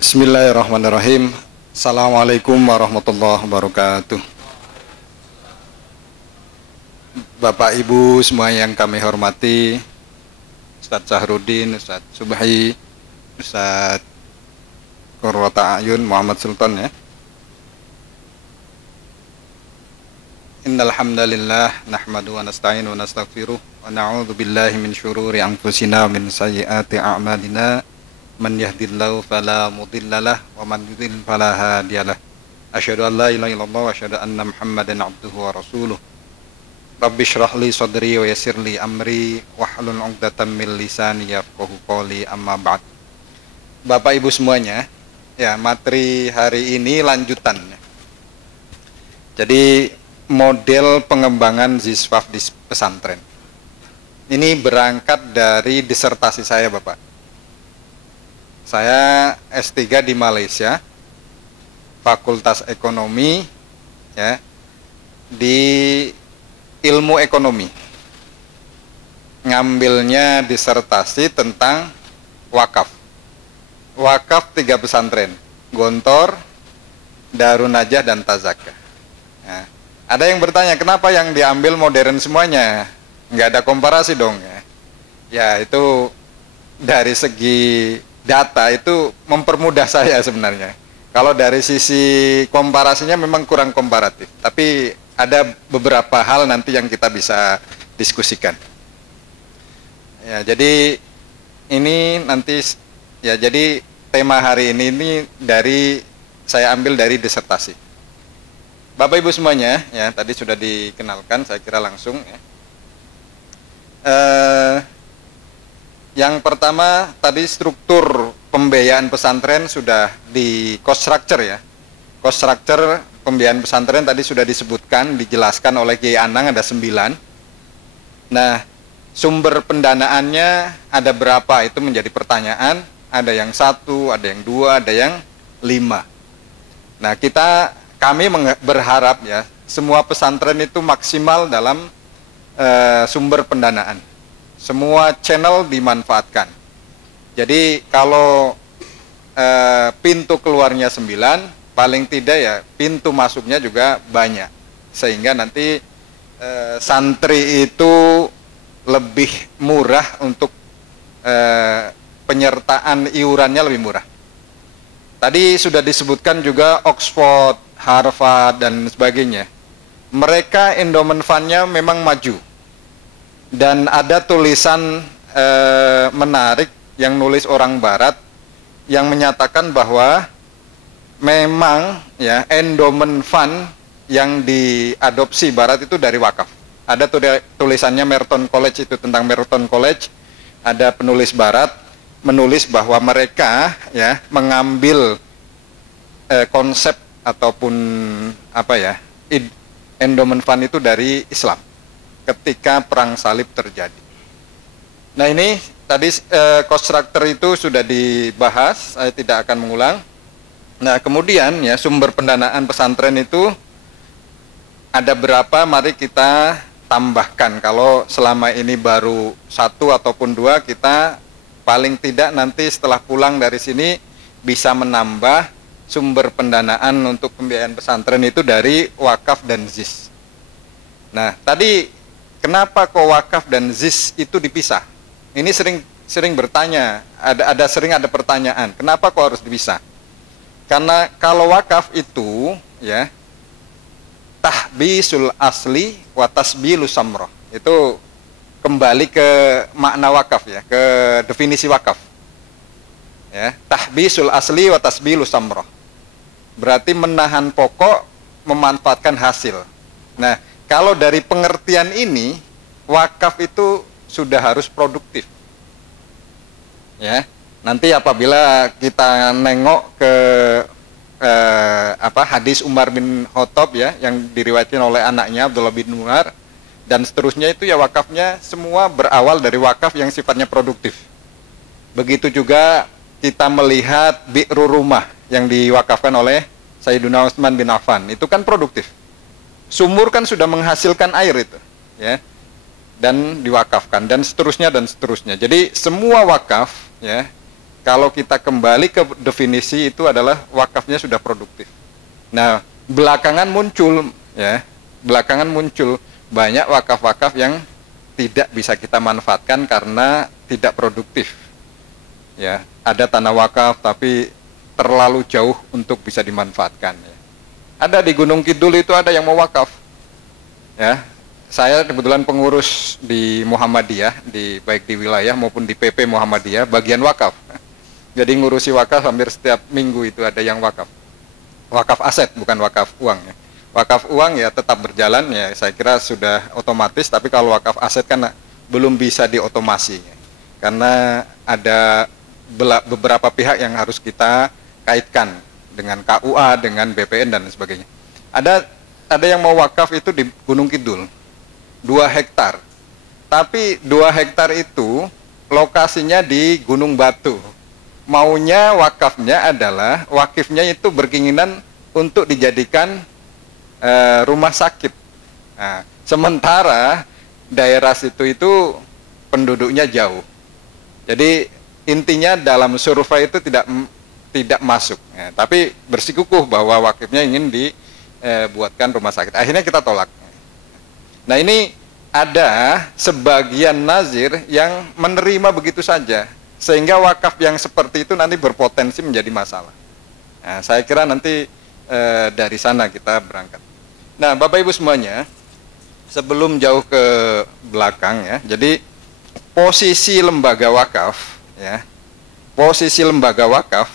Bismillahirrahmanirrahim. Assalamualaikum warahmatullahi wabarakatuh. Bapak Ibu semua yang kami hormati, Ustadz Sahrudin, Ustadz Subhi, Ustadz Qurrata Ayun, Muhammad Sultan ya. Innal hamdalillah nahmadu wa nasta'inu wa nastaghfiruh wa na'udzu billahi min syururi anfusina wa min sayyiati a'malina. Man yahdihillahu fala mudhillalah wa man yudhlil fala hadiyalah. Asyhadu an la ilaha illallah wa asyhadu anna Muhammadan abduhu wa rasuluh. Rabbi shrah li sadri wa yassir li amri wahlul 'uqdatam min lisani yafqahu qawli, amma ba'd. Bapak Ibu semuanya, ya, materi hari ini lanjutan. Jadi model pengembangan Ziswaf di pesantren. Ini berangkat dari disertasi saya, Bapak. Saya S3 di Malaysia, Fakultas Ekonomi, ya, di ilmu ekonomi. Ngambilnya disertasi tentang wakaf. Wakaf 3 pesantren, Gontor, Darun Najah, dan Tazakah. Nah, ada yang bertanya, kenapa yang diambil modern semuanya? Nggak ada komparasi dong ya. Ya, itu dari segi data itu mempermudah saya sebenarnya. Kalau dari sisi komparasinya memang kurang komparatif, tapi ada beberapa hal nanti yang kita bisa diskusikan. Ya, jadi ini nanti ya, jadi tema hari ini dari saya ambil dari disertasi. Bapak Ibu semuanya, ya, tadi sudah dikenalkan, saya kira langsung ya. Yang pertama tadi struktur pembiayaan pesantren sudah di cost structure ya. Cost structure pembiayaan pesantren tadi sudah disebutkan, dijelaskan oleh Kiai Anang, ada 9. Nah, sumber pendanaannya ada berapa itu menjadi pertanyaan. Ada yang 1, ada yang 2, ada yang 5. Nah, kami berharap ya semua pesantren itu maksimal dalam sumber pendanaan. Semua channel dimanfaatkan. Jadi kalau pintu keluarnya 9, paling tidak ya pintu masuknya juga banyak. Sehingga nanti santri itu lebih murah untuk penyertaan iurannya lebih murah. Tadi sudah disebutkan juga Oxford, Harvard, dan sebagainya. Mereka endowment fund-nya memang maju. Dan ada tulisan menarik yang nulis orang Barat yang menyatakan bahwa memang ya endowment fund yang diadopsi Barat itu dari wakaf. Ada tulisannya Merton College itu tentang Merton College. Ada penulis Barat menulis bahwa mereka ya mengambil konsep ataupun apa ya endowment fund itu dari Islam ketika perang salib terjadi. Nah, ini tadi cost structure itu sudah dibahas, saya tidak akan mengulang. Nah, kemudian ya sumber pendanaan pesantren itu ada berapa, mari kita tambahkan. Kalau selama ini baru 1 ataupun 2, kita paling tidak nanti setelah pulang dari sini bisa menambah sumber pendanaan untuk pembiayaan pesantren itu dari wakaf dan ZIS. Nah, tadi kenapa kok wakaf dan ZIS itu dipisah? Ini sering bertanya, sering ada pertanyaan, kenapa kok harus dipisah? Karena kalau wakaf itu ya tahbisul asli wa tasbilu samroh. Itu kembali ke makna wakaf ya, ke definisi wakaf. Ya, tahbisul asli wa tasbilu samroh. Berarti menahan pokok, memanfaatkan hasil. Nah, kalau dari pengertian ini, wakaf itu sudah harus produktif. Ya, nanti apabila kita nengok ke hadis Umar bin Khattab ya, yang diriwayatkan oleh anaknya Abdullah bin Umar, dan seterusnya itu ya wakafnya semua berawal dari wakaf yang sifatnya produktif. Begitu juga kita melihat bi'ru rumah yang diwakafkan oleh Sayyiduna Utsman bin Affan, itu kan produktif. Sumur kan sudah menghasilkan air itu, ya, dan diwakafkan dan seterusnya dan seterusnya. Jadi semua wakaf, ya, kalau kita kembali ke definisi itu adalah wakafnya sudah produktif. Nah, belakangan muncul banyak wakaf-wakaf yang tidak bisa kita manfaatkan karena tidak produktif. Ya, ada tanah wakaf tapi terlalu jauh untuk bisa dimanfaatkan. Ya. Ada di Gunung Kidul itu ada yang mau wakaf. Ya, saya kebetulan pengurus di Muhammadiyah, baik di wilayah maupun di PP Muhammadiyah, bagian wakaf. Jadi ngurusi wakaf hampir setiap minggu itu ada yang wakaf. Wakaf aset, bukan wakaf uang. Ya. Wakaf uang ya tetap berjalan, ya saya kira sudah otomatis, tapi kalau wakaf aset kan belum bisa diotomasi. Ya. Karena ada beberapa pihak yang harus kita kaitkan dengan KUA, dengan BPN dan sebagainya. Ada yang mau wakaf itu di Gunung Kidul, 2 hektar. Tapi 2 hektar itu lokasinya di Gunung Batu. Maunya wakafnya adalah, wakifnya itu berkeinginan untuk dijadikan rumah sakit. Nah, sementara daerah situ itu penduduknya jauh. Jadi intinya dalam survei itu tidak masuk. Ya, tapi bersikukuh bahwa wakifnya ingin dibuatkan rumah sakit. Akhirnya kita tolak. Nah, ini ada sebagian nazir yang menerima begitu saja, sehingga wakaf yang seperti itu nanti berpotensi menjadi masalah. Nah, saya kira nanti dari sana kita berangkat. Nah, Bapak Ibu semuanya, sebelum jauh ke belakang ya, jadi posisi lembaga wakaf ya, posisi lembaga wakaf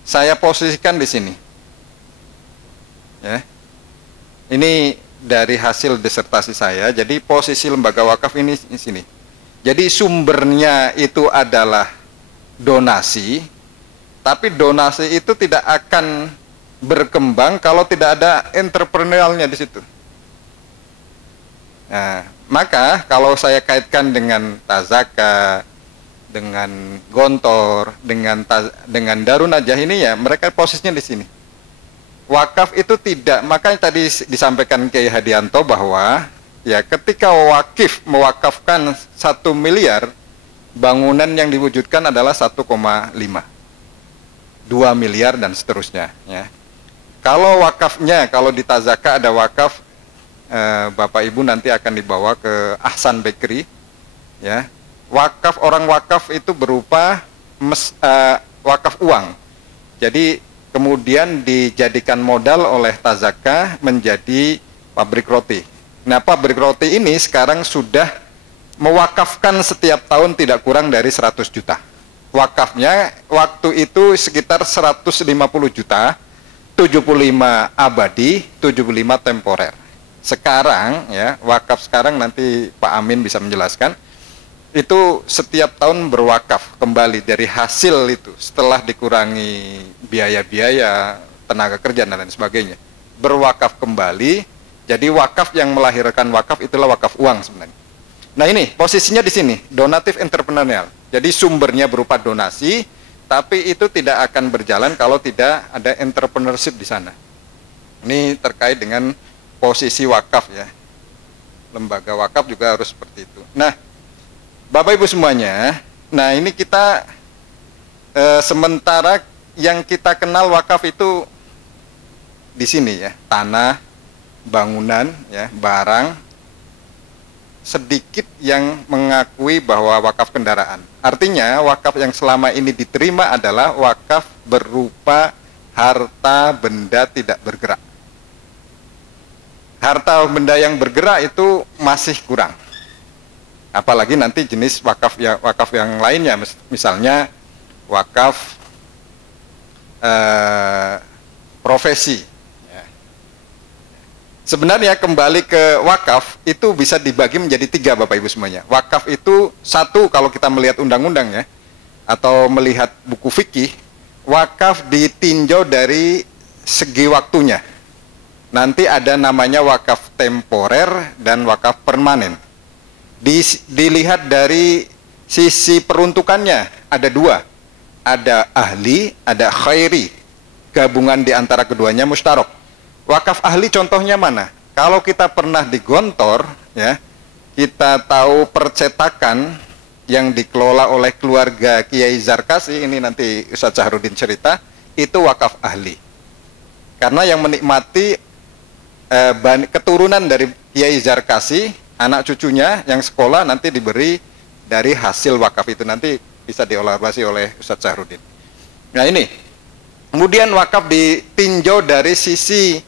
saya posisikan di sini. Ya. Ini dari hasil disertasi saya. Jadi posisi lembaga wakaf ini di sini. Jadi sumbernya itu adalah donasi, tapi donasi itu tidak akan berkembang kalau tidak ada entrepreneurialnya di situ. Nah, maka kalau saya kaitkan dengan Tazaka, dengan Gontor, dengan Darun Najah ini ya, mereka posisinya di sini. Wakaf itu tidak, makanya tadi disampaikan Kiai Hadianto bahwa ya ketika wakif mewakafkan 1 miliar, bangunan yang diwujudkan adalah 1,5, 2 miliar dan seterusnya. Ya. Kalau wakafnya, kalau di Tazaka ada wakaf, Bapak Ibu nanti akan dibawa ke Ahsan Bakery. Ya, wakaf, orang wakaf itu berupa wakaf uang. Jadi kemudian dijadikan modal oleh Tazaka menjadi pabrik roti. Nah, pabrik roti ini sekarang sudah mewakafkan setiap tahun tidak kurang dari 100 juta. Wakafnya waktu itu sekitar 150 juta, 75 abadi, 75 temporer. Sekarang ya, wakaf sekarang nanti Pak Amin bisa menjelaskan, itu setiap tahun berwakaf kembali dari hasil itu setelah dikurangi biaya-biaya, tenaga kerja dan lain sebagainya. Berwakaf kembali, jadi wakaf yang melahirkan wakaf itulah wakaf uang sebenarnya. Nah, ini posisinya di sini, donatif entrepreneurial. Jadi sumbernya berupa donasi, tapi itu tidak akan berjalan kalau tidak ada entrepreneurship di sana. Ini terkait dengan posisi wakaf ya. Lembaga wakaf juga harus seperti itu. Nah, Bapak Ibu semuanya, nah ini kita sementara yang kita kenal wakaf itu di sini ya, tanah, bangunan, ya, barang, sedikit yang mengakui bahwa wakaf kendaraan. Artinya wakaf yang selama ini diterima adalah wakaf berupa harta benda tidak bergerak. Harta benda yang bergerak itu masih kurang. Apalagi nanti jenis wakaf yang lainnya, misalnya wakaf profesi. Sebenarnya kembali ke wakaf itu bisa dibagi menjadi 3 Bapak Ibu semuanya. Wakaf itu satu, kalau kita melihat undang-undang ya, atau melihat buku fikih, wakaf ditinjau dari segi waktunya. Nanti ada namanya wakaf temporer dan wakaf permanen. Dilihat dari sisi peruntukannya, ada 2. Ada ahli, ada khairi. Gabungan di antara keduanya mustarok. Wakaf ahli contohnya mana? Kalau kita pernah di Gontor, ya, kita tahu percetakan yang dikelola oleh keluarga Kiai Zarkasi, ini nanti Ustaz Zahrudin cerita, itu wakaf ahli. Karena yang menikmati keturunan dari Kiai Zarkasi, anak cucunya yang sekolah nanti diberi dari hasil wakaf itu, nanti bisa dielaborasi oleh Ustaz Zahrudin. Nah ini, kemudian wakaf ditinjau dari sisi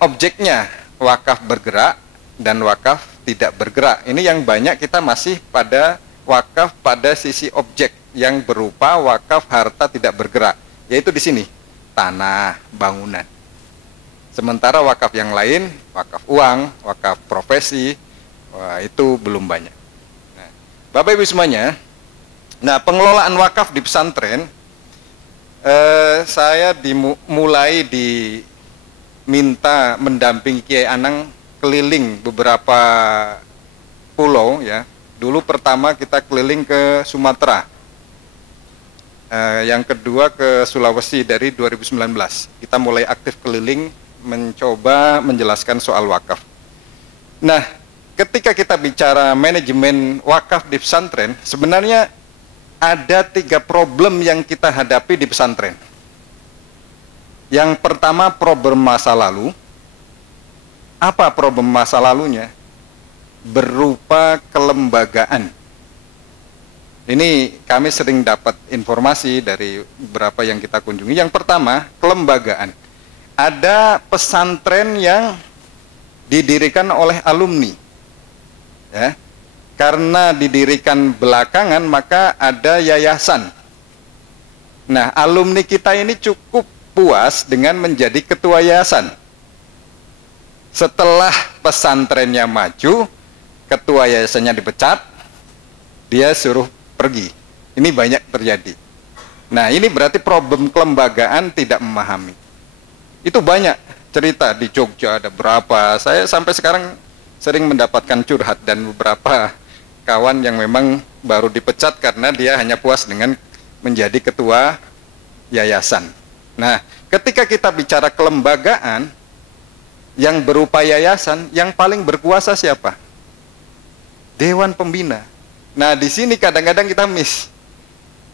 objeknya, wakaf bergerak dan wakaf tidak bergerak. Ini yang banyak kita masih pada wakaf pada sisi objek yang berupa wakaf harta tidak bergerak, yaitu di sini tanah, bangunan. Sementara wakaf yang lain, wakaf uang, wakaf profesi, wah, itu belum banyak. Nah, Bapak Ibu semuanya, nah pengelolaan wakaf di pesantren, saya mulai diminta mendampingi Kiai Anang keliling beberapa pulau ya. Dulu pertama kita keliling ke Sumatera, yang kedua ke Sulawesi dari 2019. Kita mulai aktif keliling mencoba menjelaskan soal wakaf. Nah, ketika kita bicara manajemen wakaf di pesantren, sebenarnya ada 3 problem yang kita hadapi di pesantren. Yang pertama, problem masa lalu. Apa problem masa lalunya? Berupa kelembagaan. Ini kami sering dapat informasi dari beberapa yang kita kunjungi. Yang pertama, kelembagaan. Ada pesantren yang didirikan oleh alumni. Ya. Karena didirikan belakangan, maka ada yayasan. Nah, alumni kita ini cukup puas dengan menjadi ketua yayasan. Setelah pesantrennya maju, ketua yayasannya dipecat, dia suruh pergi. Ini banyak terjadi. Nah, ini berarti problem kelembagaan tidak memahami. Itu banyak cerita di Jogja, ada berapa. Saya sampai sekarang sering mendapatkan curhat dan beberapa kawan yang memang baru dipecat karena dia hanya puas dengan menjadi ketua yayasan. Nah, ketika kita bicara kelembagaan yang berupa yayasan, yang paling berkuasa siapa? Dewan Pembina. Nah, di sini kadang-kadang kita miss.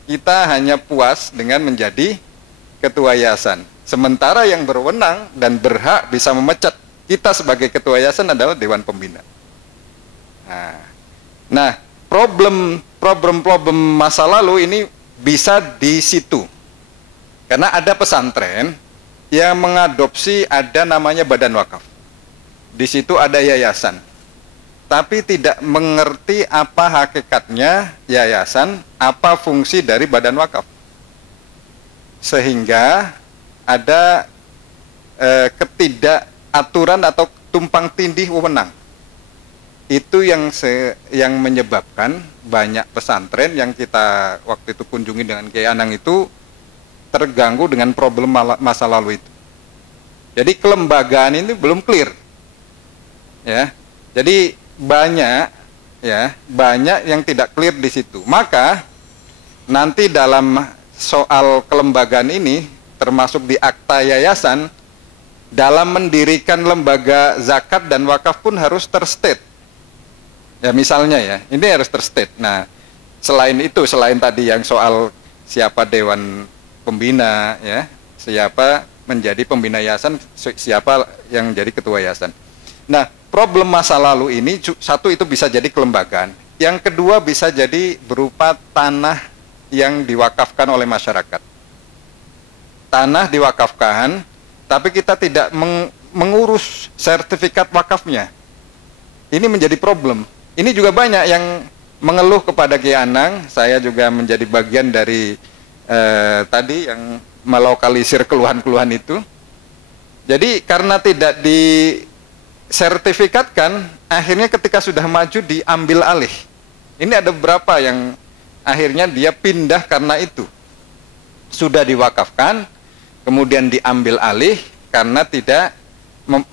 Kita hanya puas dengan menjadi ketua yayasan. Sementara yang berwenang dan berhak bisa memecat kita sebagai ketua yayasan adalah Dewan Pembina. Nah, problem masa lalu ini bisa di situ. Karena ada pesantren yang mengadopsi ada namanya badan wakaf. Di situ ada yayasan. Tapi tidak mengerti apa hakikatnya yayasan, apa fungsi dari badan wakaf. Sehingga ada ketidakaturan atau tumpang tindih wewenang. Itu yang menyebabkan banyak pesantren yang kita waktu itu kunjungi dengan Kiai Anang itu terganggu dengan problem masa lalu itu. Jadi kelembagaan ini belum clear. Ya. Jadi banyak yang tidak clear di situ. Maka nanti dalam soal kelembagaan ini termasuk di akta yayasan, dalam mendirikan lembaga zakat dan wakaf pun harus terstate. Ya misalnya ya, ini harus terstate. Nah, selain itu, selain tadi yang soal siapa Dewan Pembina, ya, siapa menjadi pembina yayasan, siapa yang jadi ketua yayasan. Nah, problem masa lalu ini satu itu bisa jadi kelembagaan. Yang kedua bisa jadi berupa tanah yang diwakafkan oleh masyarakat. Tanah diwakafkan, tapi kita tidak mengurus sertifikat wakafnya. Ini menjadi problem. Ini juga banyak yang mengeluh kepada Kiai Anang. Saya juga menjadi bagian dari tadi yang melokalisir keluhan-keluhan itu. Jadi karena tidak disertifikatkan, akhirnya ketika sudah maju diambil alih. Ini ada beberapa yang akhirnya dia pindah karena itu. Sudah diwakafkan, kemudian diambil alih karena tidak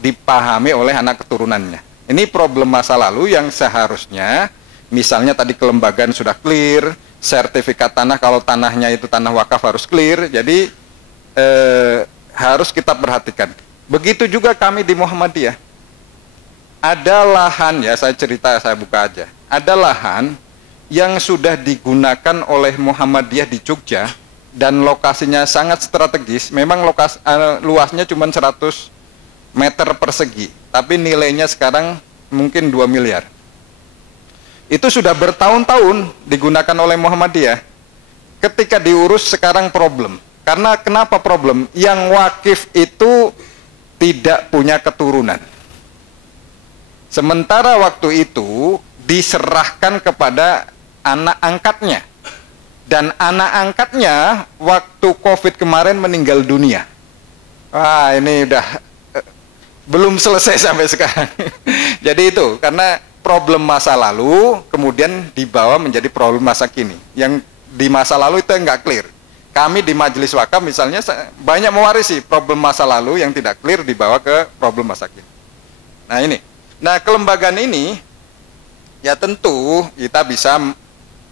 dipahami oleh anak keturunannya. Ini problem masa lalu yang seharusnya, misalnya tadi kelembagaan sudah clear, sertifikat tanah kalau tanahnya itu tanah wakaf harus clear, jadi harus kita perhatikan. Begitu juga kami di Muhammadiyah. Ada lahan, ya saya cerita, saya buka aja. Ada lahan yang sudah digunakan oleh Muhammadiyah di Jogja dan lokasinya sangat strategis. Memang luasnya cuma 100 meter persegi, tapi nilainya sekarang mungkin 2 miliar. Itu sudah bertahun-tahun digunakan oleh Muhammadiyah. Ketika diurus sekarang problem. Karena kenapa problem? Yang wakif itu tidak punya keturunan. Sementara waktu itu diserahkan kepada anak angkatnya. Dan anak angkatnya waktu COVID kemarin meninggal dunia. Wah, ini udah belum selesai sampai sekarang. Jadi itu, karena problem masa lalu kemudian dibawa menjadi problem masa kini. Yang di masa lalu itu enggak clear. Kami di Majelis Wakaf misalnya banyak mewarisi problem masa lalu yang tidak clear dibawa ke problem masa kini. Nah ini. Nah, kelembagaan ini ya tentu kita bisa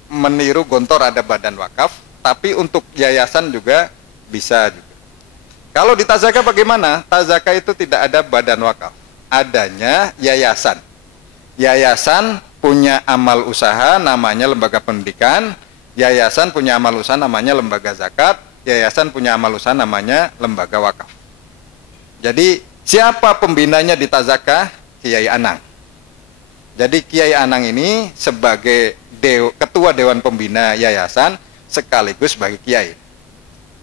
meniru Gontor ada badan wakaf, tapi untuk yayasan juga bisa juga. Kalau di Tazaka bagaimana? Tazaka itu tidak ada badan wakaf, adanya yayasan. Yayasan punya amal usaha namanya lembaga pendidikan, yayasan punya amal usaha namanya lembaga zakat, yayasan punya amal usaha namanya lembaga wakaf. Jadi siapa pembinanya di Tazaka? Kiai Anang. Jadi Kiai Anang ini sebagai ketua Dewan Pembina Yayasan sekaligus sebagai Kiai.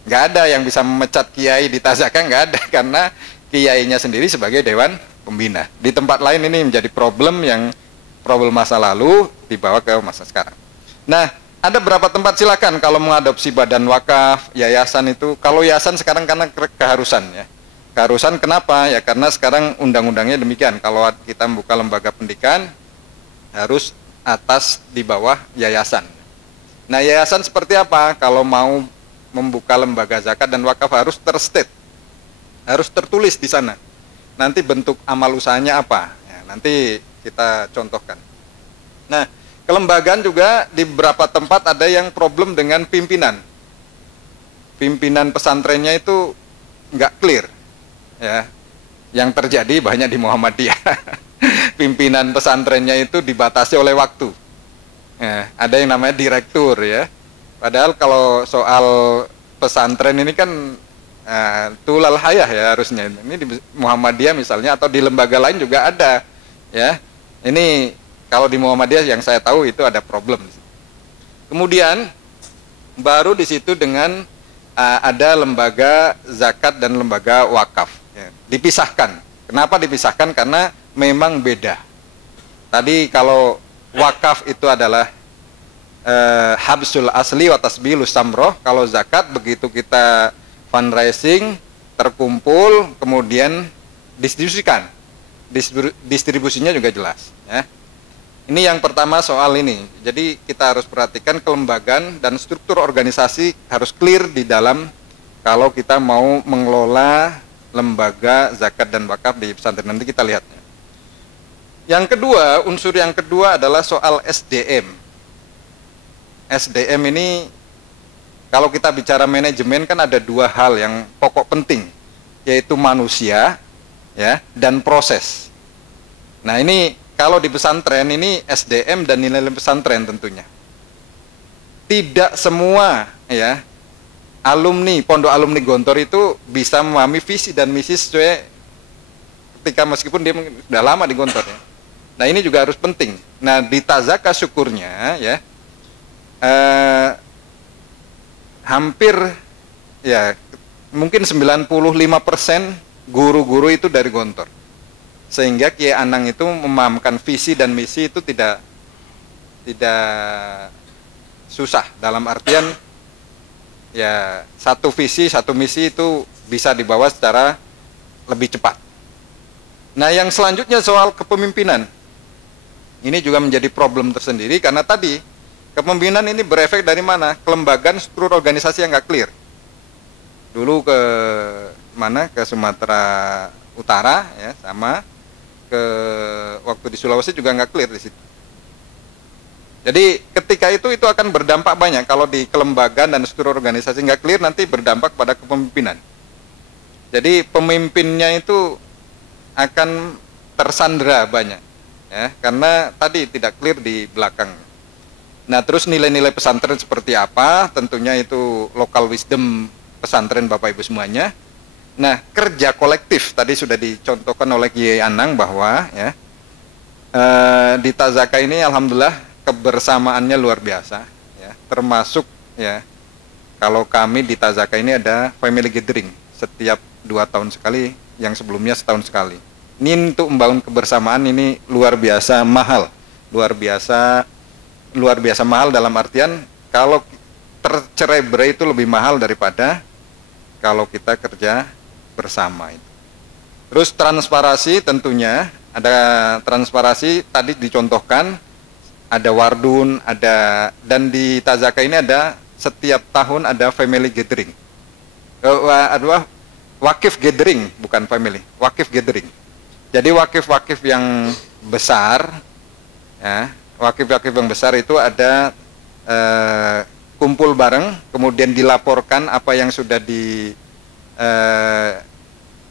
Nggak ada yang bisa memecat Kiai di Tazaka, nggak ada, karena Kiainya sendiri sebagai Dewan Pembina. Di tempat lain ini menjadi problem masa lalu dibawa ke masa sekarang. Nah, ada berapa tempat silakan kalau mengadopsi badan wakaf, yayasan itu. Kalau yayasan sekarang karena keharusan ya. Keharusan kenapa? Ya karena sekarang undang-undangnya demikian. Kalau kita membuka lembaga pendidikan harus atas di bawah yayasan. Nah, yayasan seperti apa? Kalau mau membuka lembaga zakat dan wakaf harus terstate. Harus tertulis di sana. Nanti bentuk amal usahanya apa? Ya, nanti kita contohkan. Nah, kelembagaan juga di beberapa tempat ada yang problem dengan pimpinan. Pimpinan pesantrennya itu nggak clear. Ya, yang terjadi banyak di Muhammadiyah. Pimpinan pesantrennya itu dibatasi oleh waktu. Ya, ada yang namanya direktur ya. Padahal kalau soal pesantren ini kan tulal hayah ya harusnya. Ini di Muhammadiyah misalnya atau di lembaga lain juga ada. Ya, ini kalau di Muhammadiyah yang saya tahu itu ada problem. Kemudian baru di situ dengan ada lembaga zakat dan lembaga wakaf. Ya, dipisahkan. Kenapa dipisahkan? Karena memang beda. Tadi kalau wakaf itu adalah habsul asli wa tasbilus samroh. Kalau zakat begitu kita fundraising, terkumpul, kemudian distribusikan. Distribusinya juga jelas. Ya. Ini yang pertama soal ini. Jadi kita harus perhatikan kelembagaan dan struktur organisasi harus clear di dalam kalau kita mau mengelola lembaga zakat dan wakaf di pesantren. Nanti kita lihatnya. Yang kedua, unsur yang kedua adalah soal SDM. SDM ini kalau kita bicara manajemen kan ada dua hal yang pokok penting, yaitu manusia ya dan proses. Nah, ini kalau di pesantren ini SDM dan nilai pesantren tentunya. Tidak semua ya alumni, pondok alumni Gontor itu bisa memahami visi dan misi sesuai ketika meskipun dia sudah lama di Gontor ya. Nah, ini juga harus penting. Nah, di Tazaka syukurnya ya hampir ya mungkin 95% guru-guru itu dari Gontor. Sehingga Kiai Anang itu memahamkan visi dan misi itu tidak susah, dalam artian ya satu visi satu misi itu bisa dibawa secara lebih cepat. Nah, yang selanjutnya soal kepemimpinan ini juga menjadi problem tersendiri karena tadi kepemimpinan ini berefek dari mana? Kelembagaan struktur organisasi yang nggak clear. Dulu ke mana? Ke Sumatera Utara ya, sama ke waktu di Sulawesi juga nggak clear di situ. Jadi ketika itu akan berdampak banyak. Kalau di kelembagaan dan struktur organisasi nggak clear, nanti berdampak pada kepemimpinan. Jadi pemimpinnya itu akan tersandra banyak, ya, karena tadi tidak clear di belakang. Nah, terus nilai-nilai pesantren seperti apa? Tentunya itu local wisdom pesantren Bapak Ibu semuanya. Nah, kerja kolektif tadi sudah dicontohkan oleh Kiai Anang bahwa ya di Tazaka ini alhamdulillah kebersamaannya luar biasa ya, termasuk ya kalau kami di Tazaka ini ada family gathering setiap 2 tahun sekali, yang sebelumnya setahun sekali. Ini untuk membangun kebersamaan ini luar biasa mahal, luar biasa mahal dalam artian kalau tercerai-berai itu lebih mahal daripada kalau kita kerja bersama itu. Terus transparansi tentunya, ada transparansi tadi dicontohkan, ada wardun, ada, dan di Tazaka ini ada setiap tahun ada family gathering. Adalah wakif gathering, bukan family, wakif gathering. Jadi wakif-wakif yang besar, ya, wakif-wakif yang besar itu ada kumpul bareng, kemudian dilaporkan apa yang sudah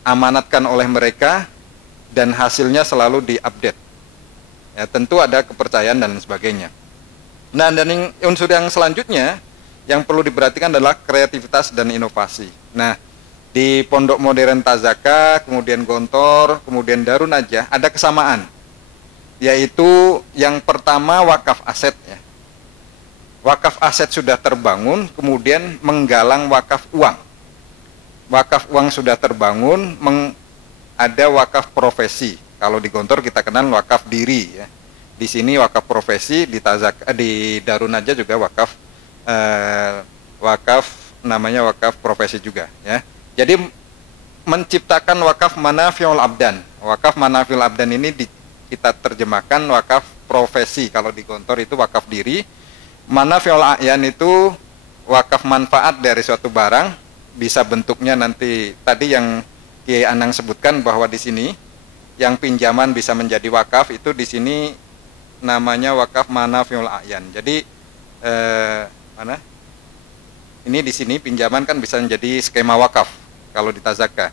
amanatkan oleh mereka dan hasilnya selalu diupdate. Ya, tentu ada kepercayaan dan sebagainya. Nah, dan unsur yang selanjutnya yang perlu diperhatikan adalah kreativitas dan inovasi. Nah, di Pondok Modern Tazaka, kemudian Gontor, kemudian Darun Najah ada kesamaan, yaitu yang pertama wakaf aset ya. Wakaf aset sudah terbangun, kemudian menggalang wakaf uang. Wakaf uang sudah terbangun, ada wakaf profesi. Kalau di Gontor kita kenal wakaf diri ya. Di sini wakaf profesi, di Darun Najah juga wakaf namanya wakaf profesi juga ya. Jadi menciptakan wakaf manafiul abdan. Wakaf manafiul abdan ini kita terjemahkan wakaf profesi. Kalau di Gontor itu wakaf diri. Manafiul a'yan itu wakaf manfaat dari suatu barang. Bisa bentuknya nanti tadi yang Kiai Anang sebutkan bahwa di sini yang pinjaman bisa menjadi wakaf, itu di sini namanya wakaf manafiul a'yan. Jadi mana? Ini di sini pinjaman kan bisa menjadi skema wakaf kalau di Tazaka.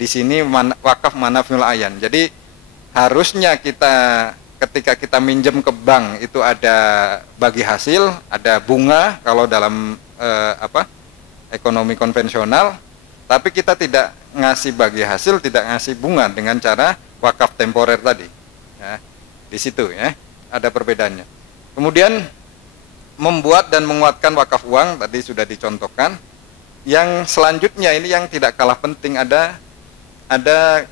Di sini wakaf manafiul a'yan. Jadi harusnya kita ketika kita minjem ke bank itu ada bagi hasil, ada bunga kalau dalam ekonomi konvensional, tapi kita tidak ngasih bagi hasil, tidak ngasih bunga dengan cara wakaf temporer tadi. Ya, di situ ya ada perbedaannya. Kemudian membuat dan menguatkan wakaf uang tadi sudah dicontohkan. Yang selanjutnya ini yang tidak kalah penting, ada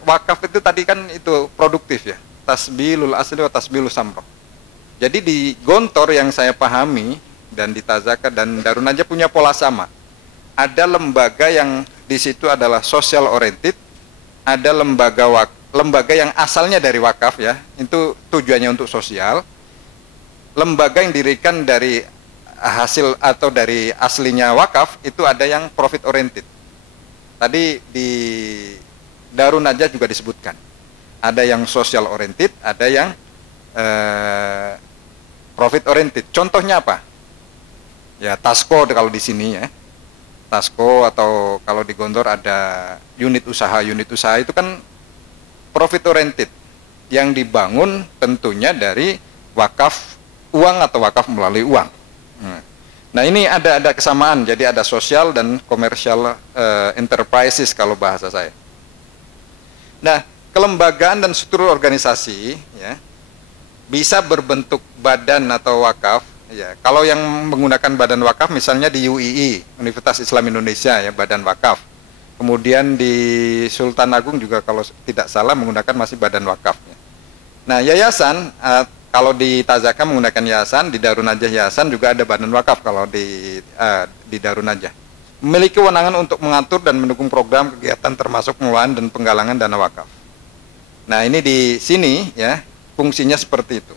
wakaf itu tadi kan itu produktif ya, tasbilul asli wa tasbilul samroh. Jadi di Gontor yang saya pahami dan di Tazaka dan Darun Najah punya pola sama. Ada lembaga yang di situ adalah social oriented, ada lembaga yang asalnya dari wakaf ya, itu tujuannya untuk sosial. Lembaga yang didirikan dari hasil atau dari aslinya wakaf itu ada yang profit oriented. Tadi di Darun Najah juga disebutkan. Ada yang social oriented, ada yang profit oriented. Contohnya apa? Ya Tasko kalau di sini ya. Tasko atau kalau di Gontor ada unit usaha itu kan profit oriented yang dibangun tentunya dari wakaf uang atau wakaf melalui uang. Nah ini ada kesamaan, jadi ada sosial dan commercial enterprises kalau bahasa saya. Nah kelembagaan dan struktur organisasi ya bisa berbentuk badan atau wakaf. Ya, kalau yang menggunakan badan wakaf misalnya di UII, Universitas Islam Indonesia ya, badan wakaf. Kemudian di Sultan Agung juga kalau tidak salah menggunakan masih badan wakaf. Ya. Nah, yayasan kalau di Tazaka menggunakan yayasan, di Darun Najah yayasan juga ada badan wakaf kalau di Darun Najah. Memiliki kewenangan untuk mengatur dan mendukung program kegiatan termasuk pengelolaan dan penggalangan dana wakaf. Nah, ini di sini ya, fungsinya seperti itu.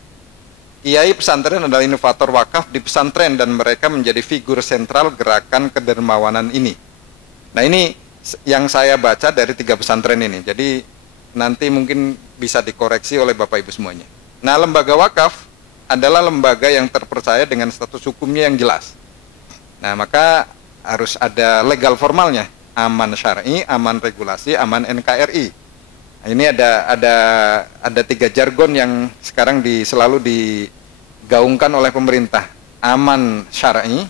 Kiai pesantren adalah inovator wakaf di pesantren dan mereka menjadi figur sentral gerakan kedermawanan ini. Nah ini yang saya baca dari 3 pesantren ini, jadi nanti mungkin bisa dikoreksi oleh Bapak Ibu semuanya. Nah lembaga wakaf adalah lembaga yang terpercaya dengan status hukumnya yang jelas. Nah maka harus ada legal formalnya, aman syar'i, aman regulasi, aman NKRI. Nah, ini ada 3 jargon yang sekarang selalu digaungkan oleh pemerintah. aman syar'i,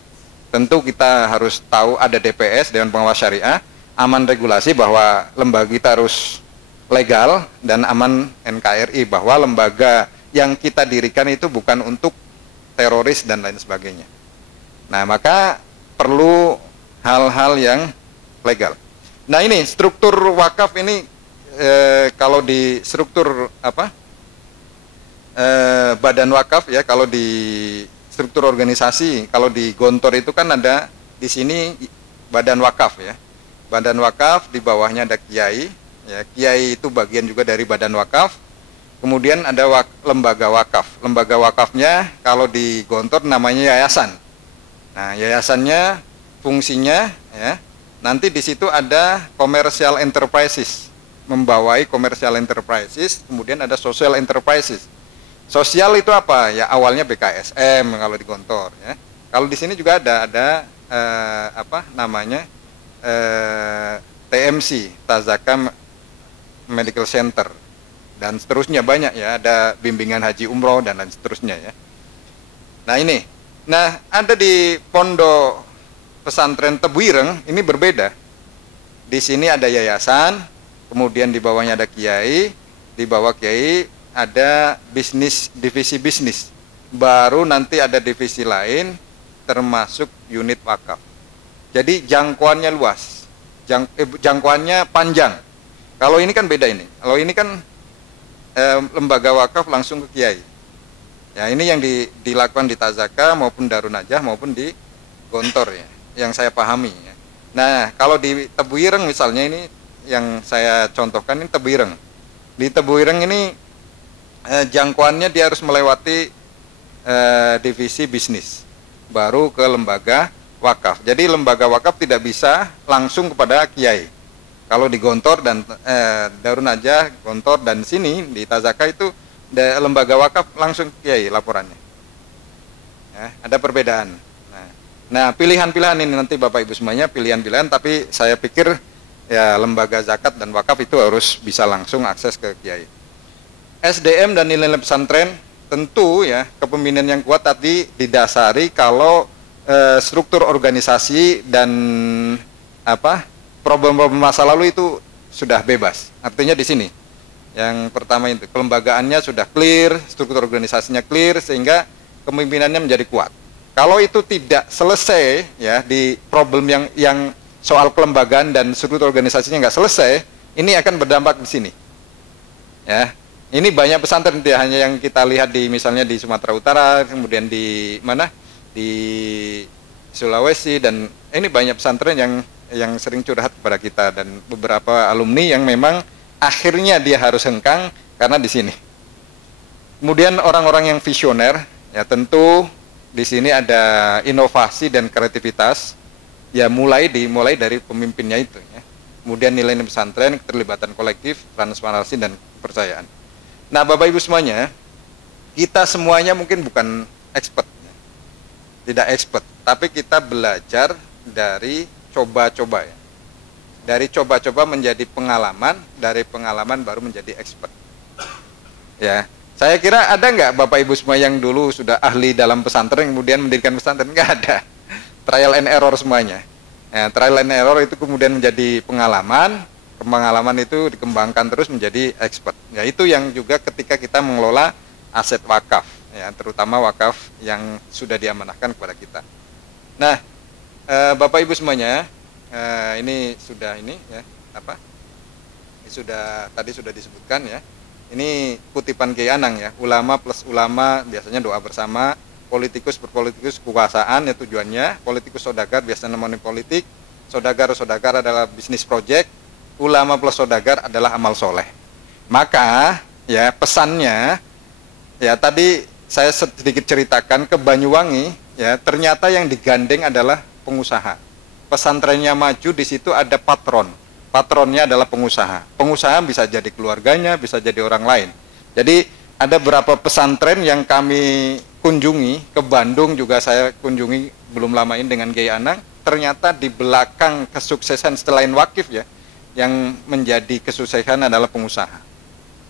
tentu kita harus tahu ada DPS, Dewan Pengawas Syariah, aman regulasi bahwa lembaga kita harus legal, dan aman NKRI bahwa lembaga yang kita dirikan itu bukan untuk teroris dan lain sebagainya. Nah, maka perlu hal-hal yang legal. Nah, ini struktur wakaf ini kalau di struktur badan wakaf ya, kalau di struktur organisasi, kalau di Gontor itu kan ada di sini badan wakaf ya. Badan wakaf, di bawahnya ada kiai ya. Kiai itu bagian juga dari badan wakaf. Kemudian ada lembaga wakaf. Lembaga wakafnya kalau di Gontor namanya yayasan. Nah, yayasannya fungsinya ya, nanti di situ ada commercial enterprises, membawai commercial enterprises, kemudian ada social enterprises. Sosial itu apa? Ya awalnya BKSM kalau di Gontor ya. Kalau di sini juga ada TMC, Tazaka Medical Center, dan seterusnya banyak ya, ada bimbingan haji umroh dan lain seterusnya ya. Nah ini, ada di Pondok Pesantren Tebu Ireng ini berbeda. Di sini ada yayasan, kemudian di bawahnya ada kiai, di bawah kiai ada bisnis, divisi bisnis, baru nanti ada divisi lain termasuk unit wakaf. Jadi jangkauannya luas, jangkauannya panjang. Kalau ini kan beda ini. Kalau ini kan lembaga wakaf langsung ke kiai. Ya, ini yang dilakukan di Tazaka maupun Darun Najah maupun di Gontor ya, yang saya pahami ya. Nah, kalau di Tebu Ireng misalnya, ini yang saya contohkan, ini Tebu Ireng. Di Tebu Ireng ini jangkauannya dia harus melewati divisi bisnis, baru ke lembaga wakaf. Jadi lembaga wakaf tidak bisa langsung kepada kiai. Kalau di Gontor dan Darun Najah, Gontor dan sini di Tazaka itu lembaga wakaf langsung kiai laporannya. Ya, ada perbedaan. Nah, pilihan-pilihan ini nanti Bapak Ibu semuanya pilihan-pilihan, tapi saya pikir ya lembaga zakat dan wakaf itu harus bisa langsung akses ke kiai. SDM dan nilai-nilai pesantren tentu ya, kepemimpinan yang kuat tadi didasari kalau struktur organisasi dan problem-problem masa lalu itu sudah bebas. Artinya di sini yang pertama itu kelembagaannya sudah clear, struktur organisasinya clear, sehingga kepemimpinannya menjadi kuat. Kalau itu tidak selesai ya, di problem yang soal kelembagaan dan struktur organisasinya nggak selesai, ini akan berdampak di sini. Ya, ini banyak pesantren tidak hanya yang kita lihat di misalnya di Sumatera Utara, kemudian di mana di Sulawesi, dan ini banyak pesantren yang sering curhat kepada kita, dan beberapa alumni yang memang akhirnya dia harus hengkang karena di sini. Kemudian orang-orang yang visioner, ya tentu di sini ada inovasi dan kreativitas, ya mulai dari pemimpinnya itu. Ya. Kemudian nilai-nilai pesantren, keterlibatan kolektif, transparansi dan kepercayaan. Nah, Bapak Ibu semuanya, kita semuanya mungkin bukan expert, ya. Tidak expert, tapi kita belajar dari coba-coba ya. Dari coba-coba menjadi pengalaman, dari pengalaman baru menjadi expert. Ya, saya kira ada nggak Bapak Ibu semua yang dulu sudah ahli dalam pesantren kemudian mendirikan pesantren? Nggak ada. Trial and error semuanya. Ya, trial and error itu kemudian menjadi pengalaman itu dikembangkan terus menjadi expert. Ya, itu yang juga ketika kita mengelola aset wakaf, ya, terutama wakaf yang sudah diamanahkan kepada kita. Nah, Bapak Ibu semuanya, ini sudah ini tadi sudah disebutkan ya. Ini kutipan Kiai Anang ya, ulama plus ulama biasanya doa bersama, politikus berpolitikus kekuasaan ya tujuannya, politikus saudagar biasanya money politik, saudagar adalah bisnis project, ulama plus saudagar adalah amal soleh. Maka ya pesannya ya tadi saya sedikit ceritakan ke Banyuwangi ya, ternyata yang digandeng adalah pengusaha. Pesantrennya maju, di situ ada patron. Patronnya adalah pengusaha. Pengusaha bisa jadi keluarganya, bisa jadi orang lain. Jadi ada beberapa pesantren yang kami kunjungi, ke Bandung juga saya kunjungi belum lama ini dengan Kiai Anang. Ternyata di belakang kesuksesan selain wakif ya, yang menjadi kesuksesan adalah pengusaha.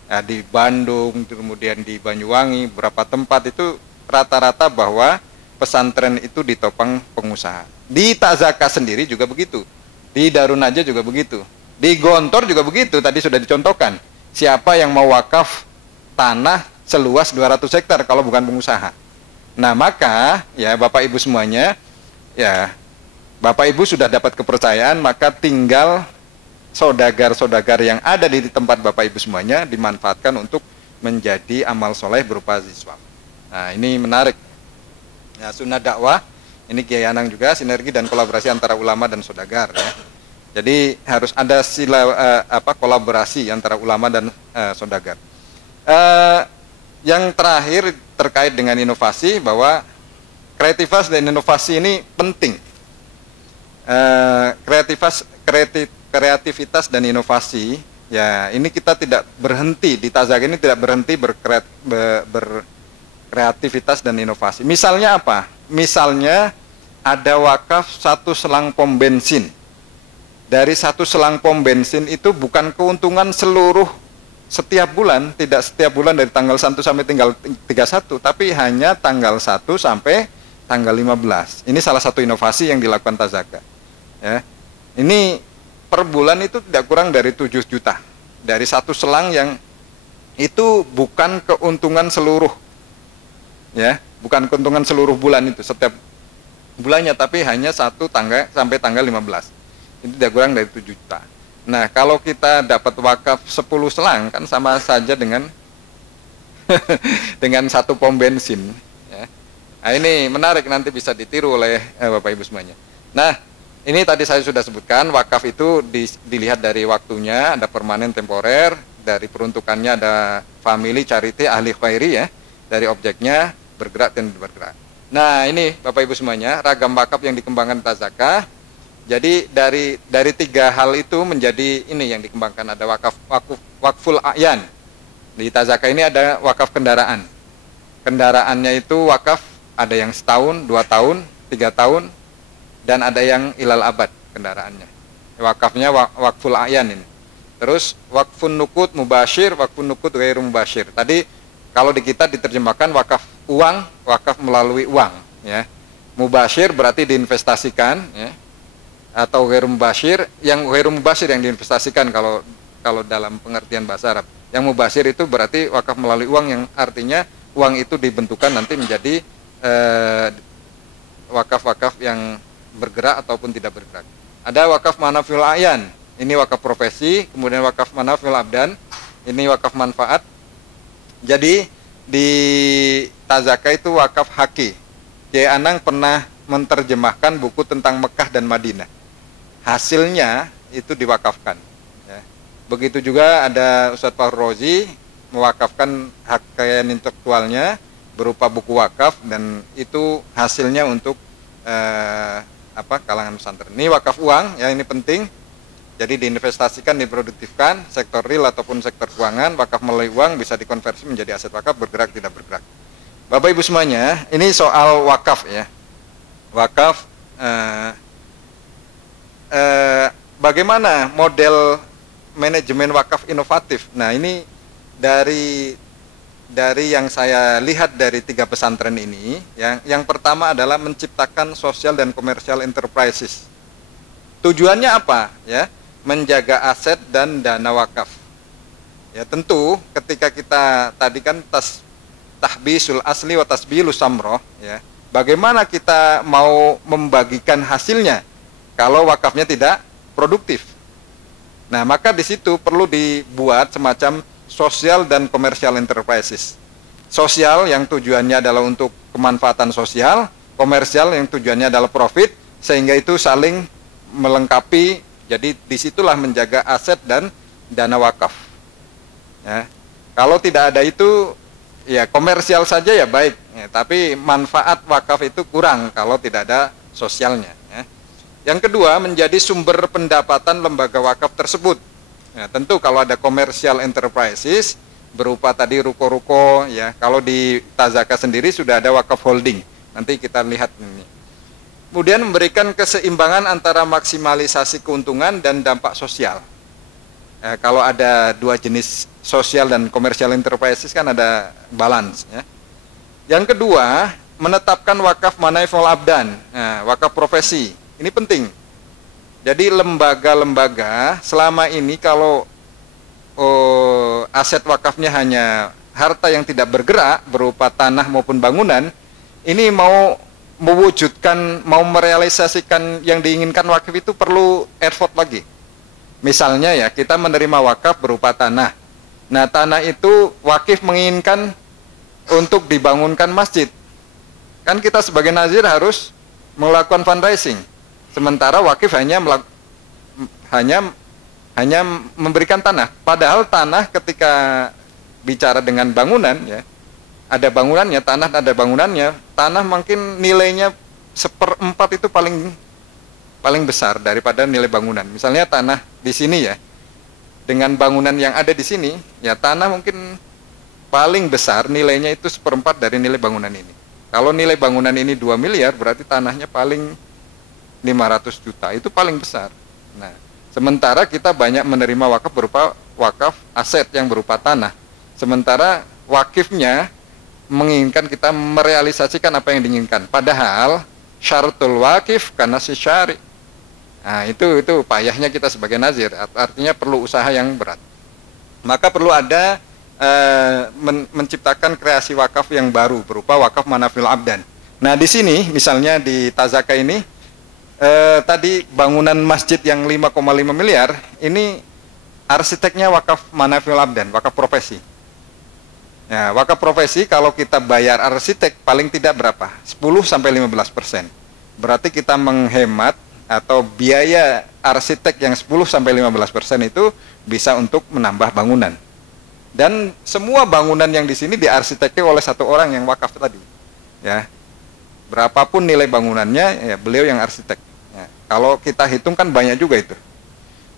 Ya, di Bandung, kemudian di Banyuwangi, beberapa tempat itu rata-rata bahwa pesantren itu ditopang pengusaha. Di Tazaka sendiri juga begitu. Di Darun Najah juga begitu. Di Gontor juga begitu, tadi sudah dicontohkan. Siapa yang mau wakaf tanah seluas 200 hektar kalau bukan pengusaha. Nah, maka ya Bapak Ibu semuanya, ya Bapak Ibu sudah dapat kepercayaan, maka tinggal saudagar-saudagar yang ada di tempat Bapak Ibu semuanya dimanfaatkan untuk menjadi amal soleh berupa ziswaf. Nah, ini menarik. Ya, sunnah dakwah, ini Kiai Anang juga, sinergi dan kolaborasi antara ulama dan saudagar. Ya. Jadi harus ada kolaborasi antara ulama dan saudagar. Yang terakhir terkait dengan inovasi, bahwa kreativitas dan inovasi ini penting. Kreativitas dan inovasi, ya ini kita tidak berhenti di Tazaka ini, tidak berhenti berkreativitas dan inovasi. Misalnya apa? Misalnya ada wakaf 1 selang pom bensin. Dari 1 selang pom bensin itu bukan keuntungan seluruh setiap bulan, tidak setiap bulan dari tanggal 1 sampai tanggal 31, tapi hanya tanggal 1 sampai tanggal 15. Ini salah satu inovasi yang dilakukan Tazaka. Ya. Ini per bulan itu tidak kurang dari 7 juta. Dari 1 selang yang itu bukan keuntungan seluruh. Ya, bukan keuntungan seluruh bulan itu setiap bulannya, tapi hanya 1 tanggal sampai tanggal 15. Itu tidak kurang dari 7 juta. Nah, kalau kita dapat wakaf 10 selang kan sama saja dengan dengan 1 pom bensin. Ya. Nah, ini menarik, nanti bisa ditiru oleh Bapak Ibu semuanya. Nah, ini tadi saya sudah sebutkan, wakaf itu dilihat dari waktunya, ada permanen, temporer, dari peruntukannya ada family, charity, ahli khairi, ya, dari objeknya, bergerak dan bergerak. Nah, ini Bapak Ibu semuanya, ragam wakaf yang dikembangkan Tazaka. Jadi dari 3 hal itu menjadi ini yang dikembangkan. Ada wakful a'yan. Di Tazaka ini ada wakaf kendaraan. Kendaraannya itu wakaf, ada yang setahun, 2 tahun, 3 tahun, dan ada yang ilal abad kendaraannya. Wakafnya wakful a'yan ini. Terus wakfun nukut mubashir, wakfun nukut ghairu mubashir. Tadi kalau di kita diterjemahkan wakaf uang, wakaf melalui uang, ya. Mubashir berarti diinvestasikan, ya. Atau ghairu mubashir, yang ghairu mubashir yang diinvestasikan kalau dalam pengertian bahasa Arab. Yang mubashir itu berarti wakaf melalui uang, yang artinya uang itu dibentukkan nanti menjadi wakaf-wakaf yang bergerak ataupun tidak bergerak. Ada wakaf manafil ayan, ini wakaf profesi, kemudian wakaf manafil abdan, ini wakaf manfaat. Jadi di Tazaka itu wakaf haki. Kiai Anang pernah menerjemahkan buku tentang Mekah dan Madinah. Hasilnya itu diwakafkan. Ya. Begitu juga ada Ustadz Fahru Rozi mewakafkan hak kekayaan intelektualnya berupa buku wakaf, dan itu hasilnya untuk kalangan pesantren. Ini wakaf uang, ya, ini penting. Jadi diinvestasikan, diproduktifkan, sektor real ataupun sektor keuangan. Wakaf melalui uang bisa dikonversi menjadi aset wakaf, bergerak tidak bergerak. Bapak Ibu semuanya, ini soal wakaf, ya. Wakaf, bagaimana model manajemen wakaf inovatif? Nah, ini dari yang saya lihat dari 3 pesantren ini, yang pertama adalah menciptakan social dan commercial enterprises. Tujuannya apa? Ya, menjaga aset dan dana wakaf. Ya, tentu ketika kita tadi kan tahbisul asli wa tasbilus samroh, ya. Bagaimana kita mau membagikan hasilnya kalau wakafnya tidak produktif? Nah, maka di situ perlu dibuat semacam sosial dan commercial enterprises. Sosial yang tujuannya adalah untuk kemanfaatan sosial, komersial yang tujuannya adalah profit, sehingga itu saling melengkapi. Jadi disitulah menjaga aset dan dana wakaf. Ya. Kalau tidak ada itu, ya komersial saja ya baik, ya, tapi manfaat wakaf itu kurang kalau tidak ada sosialnya. Ya. Yang kedua, menjadi sumber pendapatan lembaga wakaf tersebut. Ya, tentu kalau ada commercial enterprises berupa tadi ruko-ruko, ya. Kalau di Tazaka sendiri sudah ada wakaf holding. Nanti kita lihat ini. Kemudian memberikan keseimbangan antara maksimalisasi keuntungan dan dampak sosial. Kalau ada 2 jenis sosial dan commercial enterprises kan ada balance. Ya. Yang kedua, menetapkan wakaf manaiful abdan, nah, wakaf profesi. Ini penting. Jadi lembaga-lembaga selama ini kalau aset wakafnya hanya harta yang tidak bergerak berupa tanah maupun bangunan, ini mau mewujudkan, mau merealisasikan yang diinginkan wakaf itu perlu effort lagi. Misalnya ya, kita menerima wakaf berupa tanah. Nah, tanah itu wakif menginginkan untuk dibangunkan masjid. Kan kita sebagai nazir harus melakukan fundraising. Sementara wakif hanya memberikan tanah. Padahal tanah ketika bicara dengan bangunan ya, ada bangunannya, tanah ada bangunannya, tanah mungkin nilainya 1/4 itu paling besar daripada nilai bangunan. Misalnya tanah di sini ya, dengan bangunan yang ada di sini, ya tanah mungkin paling besar nilainya itu 1/4 dari nilai bangunan ini. Kalau nilai bangunan ini 2 miliar, berarti tanahnya paling 500 juta, itu paling besar. Nah, sementara kita banyak menerima wakaf berupa wakaf aset yang berupa tanah. Sementara wakifnya menginginkan kita merealisasikan apa yang diinginkan. Padahal syaratul wakif karena si syari. Nah, itu payahnya kita sebagai nazir. Artinya perlu usaha yang berat. Maka perlu ada menciptakan kreasi wakaf yang baru berupa wakaf manafil abdan. Nah, di sini misalnya di Tazaka ini tadi bangunan masjid yang 5,5 miliar ini arsiteknya wakaf manafil abdan, wakaf profesi. Ya, wakaf profesi kalau kita bayar arsitek paling tidak berapa? 10-15%. Berarti kita menghemat atau biaya arsitek yang 10-15% itu bisa untuk menambah bangunan. Dan semua bangunan yang di sini diarsiteki oleh satu orang yang wakaf tadi. Ya. Berapapun nilai bangunannya, ya beliau yang arsitek. Ya. Kalau kita hitung kan banyak juga itu.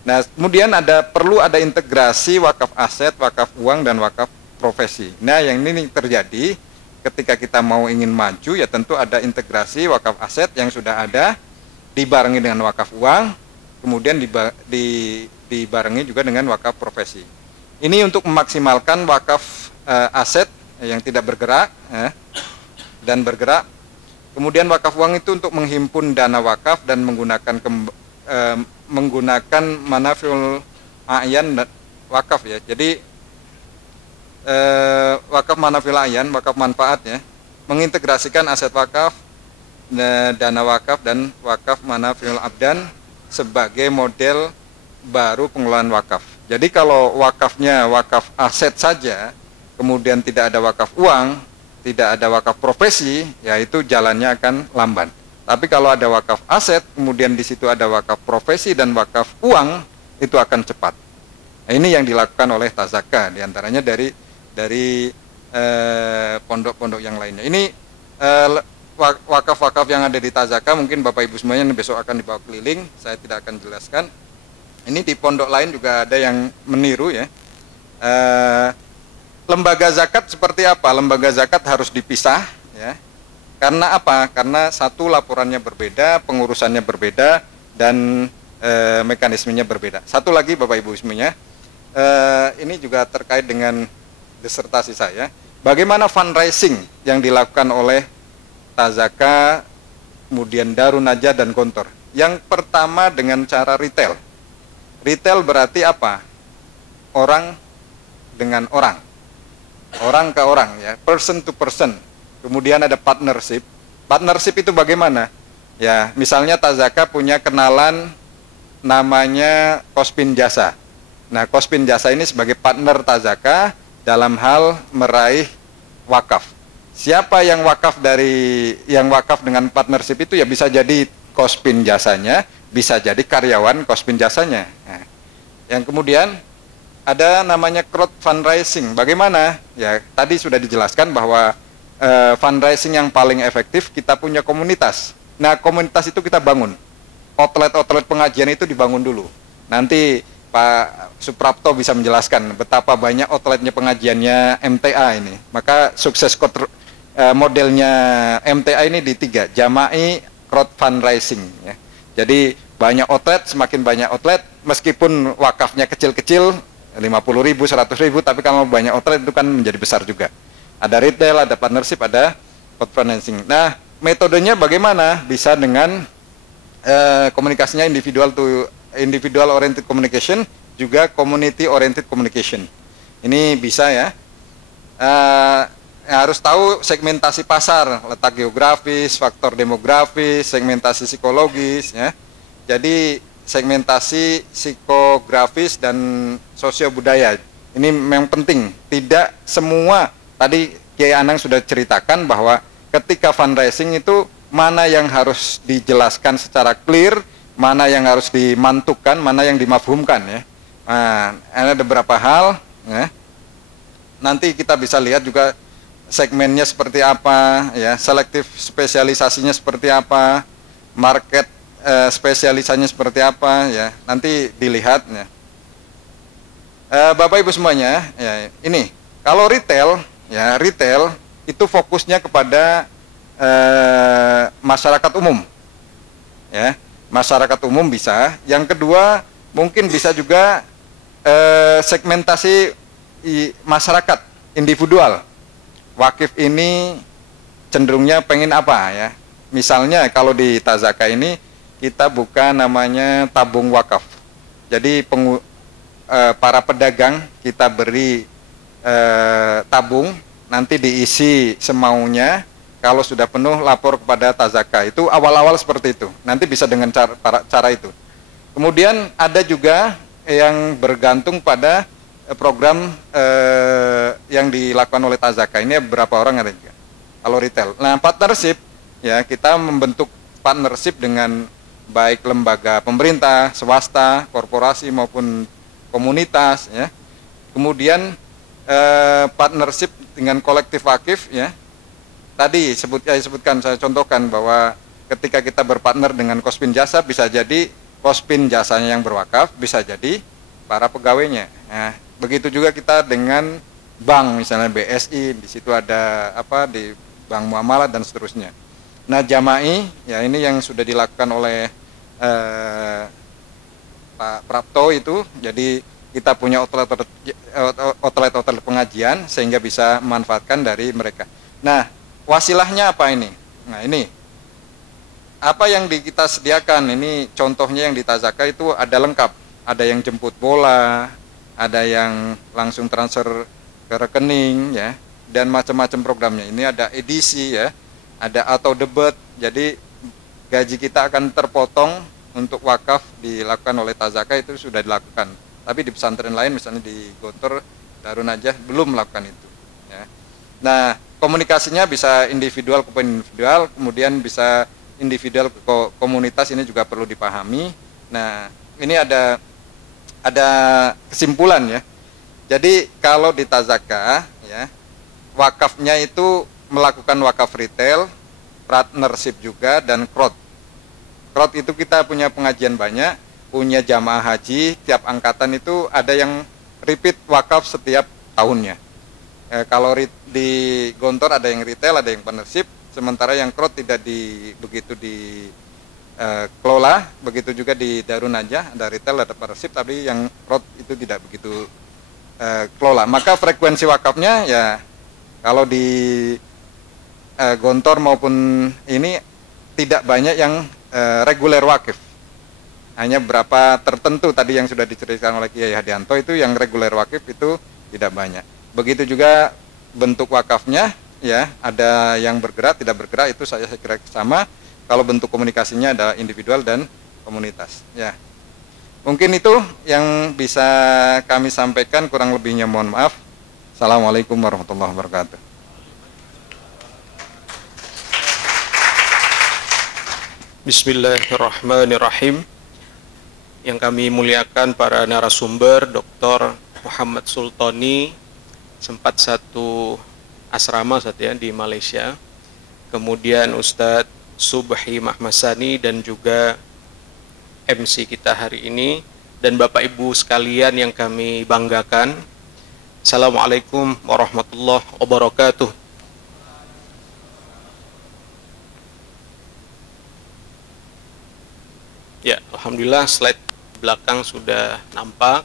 Nah, kemudian perlu ada integrasi wakaf aset, wakaf uang dan wakaf profesi. Nah, yang ini terjadi ketika kita mau ingin maju, ya tentu ada integrasi wakaf aset yang sudah ada dibarengi dengan wakaf uang, kemudian dibarengi juga dengan wakaf profesi. Ini untuk memaksimalkan wakaf aset yang tidak bergerak dan bergerak. Kemudian wakaf uang itu untuk menghimpun dana wakaf dan menggunakan manafil a'yan wakaf ya. Jadi wakaf manafil a'yan, wakaf manfaat ya, mengintegrasikan aset wakaf, dana wakaf dan wakaf manafil abdan sebagai model baru pengelolaan wakaf. Jadi kalau wakafnya wakaf aset saja, kemudian tidak ada wakaf uang, tidak ada wakaf profesi, ya itu jalannya akan lamban. Tapi kalau ada wakaf aset, kemudian di situ ada wakaf profesi dan wakaf uang, itu akan cepat. Nah, ini yang dilakukan oleh Tazaka, diantaranya dari pondok-pondok yang lainnya. Ini wakaf-wakaf yang ada di Tazaka, mungkin Bapak Ibu semuanya besok akan dibawa keliling, saya tidak akan jelaskan. Ini di pondok lain juga ada yang meniru ya. Lembaga zakat seperti apa? Lembaga zakat harus dipisah ya. Karena apa? Karena satu, laporannya berbeda, pengurusannya berbeda, dan mekanismenya berbeda. Satu lagi Bapak Ibu semuanya, ini juga terkait dengan disertasi saya. Bagaimana fundraising yang dilakukan oleh Tazaka, kemudian Darun Najah dan Kontor. Yang pertama dengan cara retail. Retail berarti apa? Orang dengan orang. Orang ke orang ya, person to person. Kemudian ada partnership. Partnership itu bagaimana? Ya, misalnya Tazaka punya kenalan namanya Kospin Jasa. Nah, Kospin Jasa ini sebagai partner Tazaka dalam hal meraih wakaf. Siapa yang wakaf dengan partnership itu ya bisa jadi Kospin Jasanya, bisa jadi karyawan Kospin Jasanya. Nah, yang kemudian ada namanya crowd fundraising. Bagaimana? Ya, tadi sudah dijelaskan bahwa fundraising yang paling efektif kita punya komunitas. Nah, komunitas itu kita bangun. Outlet-outlet pengajian itu dibangun dulu. Nanti Pak Suprapto bisa menjelaskan betapa banyak outletnya pengajiannya MTA ini. Maka sukses modelnya MTA ini di 3, jama'i, crowd fundraising ya. Jadi banyak outlet, semakin banyak outlet, meskipun wakafnya kecil-kecil 50.000, 100.000, tapi kalau banyak outlet itu kan menjadi besar juga. Ada retail, ada partnership, ada conferencing. Nah, metodenya bagaimana? Bisa dengan komunikasinya individual oriented communication, juga community oriented communication. Ini bisa ya. Harus tahu segmentasi pasar, letak geografis, faktor demografis, segmentasi psikologis ya. Jadi segmentasi psikografis dan sosiobudaya ini memang penting. Tidak semua, tadi Kiai Anang sudah ceritakan bahwa ketika fundraising itu mana yang harus dijelaskan secara clear, mana yang harus dimantukan, mana yang dimafhumkan ya. Nah, ada beberapa hal ya. Nanti kita bisa lihat juga segmennya seperti apa ya, selektif spesialisasinya seperti apa, market spesialisasinya seperti apa ya, nanti dilihat ya. Bapak Ibu semuanya ya, ini kalau retail ya, retail itu fokusnya kepada masyarakat umum ya, masyarakat umum bisa. Yang kedua mungkin bisa juga segmentasi masyarakat individual. Wakif ini cenderungnya pengen apa ya? Misalnya kalau di Tazaka ini kita buka namanya tabung wakaf. Jadi para pedagang kita beri tabung, nanti diisi semaunya. Kalau sudah penuh lapor kepada Tazaka. Itu awal-awal seperti itu. Nanti bisa dengan cara itu. Kemudian ada juga yang bergantung pada program yang dilakukan oleh Tazaka. Ini beberapa orang ada juga. Kalau retail. Nah, partnership ya, kita membentuk partnership dengan baik lembaga pemerintah, swasta, korporasi maupun komunitas ya. Kemudian partnership dengan kolektif wakif ya. Tadi sebutkan, saya contohkan bahwa ketika kita berpartner dengan Kospin Jasa, bisa jadi Kospin Jasanya yang berwakaf, bisa jadi para pegawainya. Nah, begitu juga kita dengan bank, misalnya BSI, di situ ada apa, di Bank Muamalah dan seterusnya. Nah, Jama'i ya, ini yang sudah dilakukan oleh Pak Prapto itu. Jadi kita punya outlet pengajian sehingga bisa memanfaatkan dari mereka. Nah, wasilahnya apa ini? Nah, ini apa yang kita sediakan ini, contohnya yang di Tazaka itu ada lengkap. Ada yang jemput bola, ada yang langsung transfer ke rekening ya, dan macam-macam programnya. Ini ada edisi ya, ada auto debit. Jadi gaji kita akan terpotong untuk wakaf dilakukan oleh Tazaka, itu sudah dilakukan. Tapi di pesantren lain misalnya di Gontor, Darun Najah belum melakukan itu ya. Nah, komunikasinya bisa individual ke individual, kemudian bisa individual ke komunitas, ini juga perlu dipahami. Nah, ini ada kesimpulan ya. Jadi kalau di Tazaka ya, wakafnya itu melakukan wakaf retail, partnership juga, dan crowd. Crowd itu kita punya pengajian banyak, punya jamaah haji, tiap angkatan itu ada yang repeat wakaf setiap tahunnya. Kalau di Gontor ada yang retail, ada yang partnership, sementara yang crowd tidak begitu dikelola. Begitu juga di Darun Najah, ada retail, ada partnership, tapi yang crowd itu tidak begitu kelola. Maka frekuensi wakafnya ya, kalau di Gontor maupun ini tidak banyak yang reguler wakif. Hanya berapa tertentu tadi yang sudah diceritakan oleh Kiai Hadianto, itu yang reguler wakif itu tidak banyak. Begitu juga bentuk wakafnya ya, ada yang bergerak, tidak bergerak, itu saya kira sama. Kalau bentuk komunikasinya ada individual dan komunitas ya. Mungkin itu yang bisa kami sampaikan, kurang lebihnya mohon maaf. Assalamualaikum warahmatullahi wabarakatuh. Bismillahirrahmanirrahim. Yang kami muliakan para narasumber, Dr. Muhammad Sultoni, sempat satu asrama ya di Malaysia. Kemudian Ustadz Subhi Mahmasani dan juga MC kita hari ini, dan Bapak Ibu sekalian yang kami banggakan. Assalamualaikum warahmatullahi wabarakatuh. Ya, alhamdulillah slide belakang sudah nampak.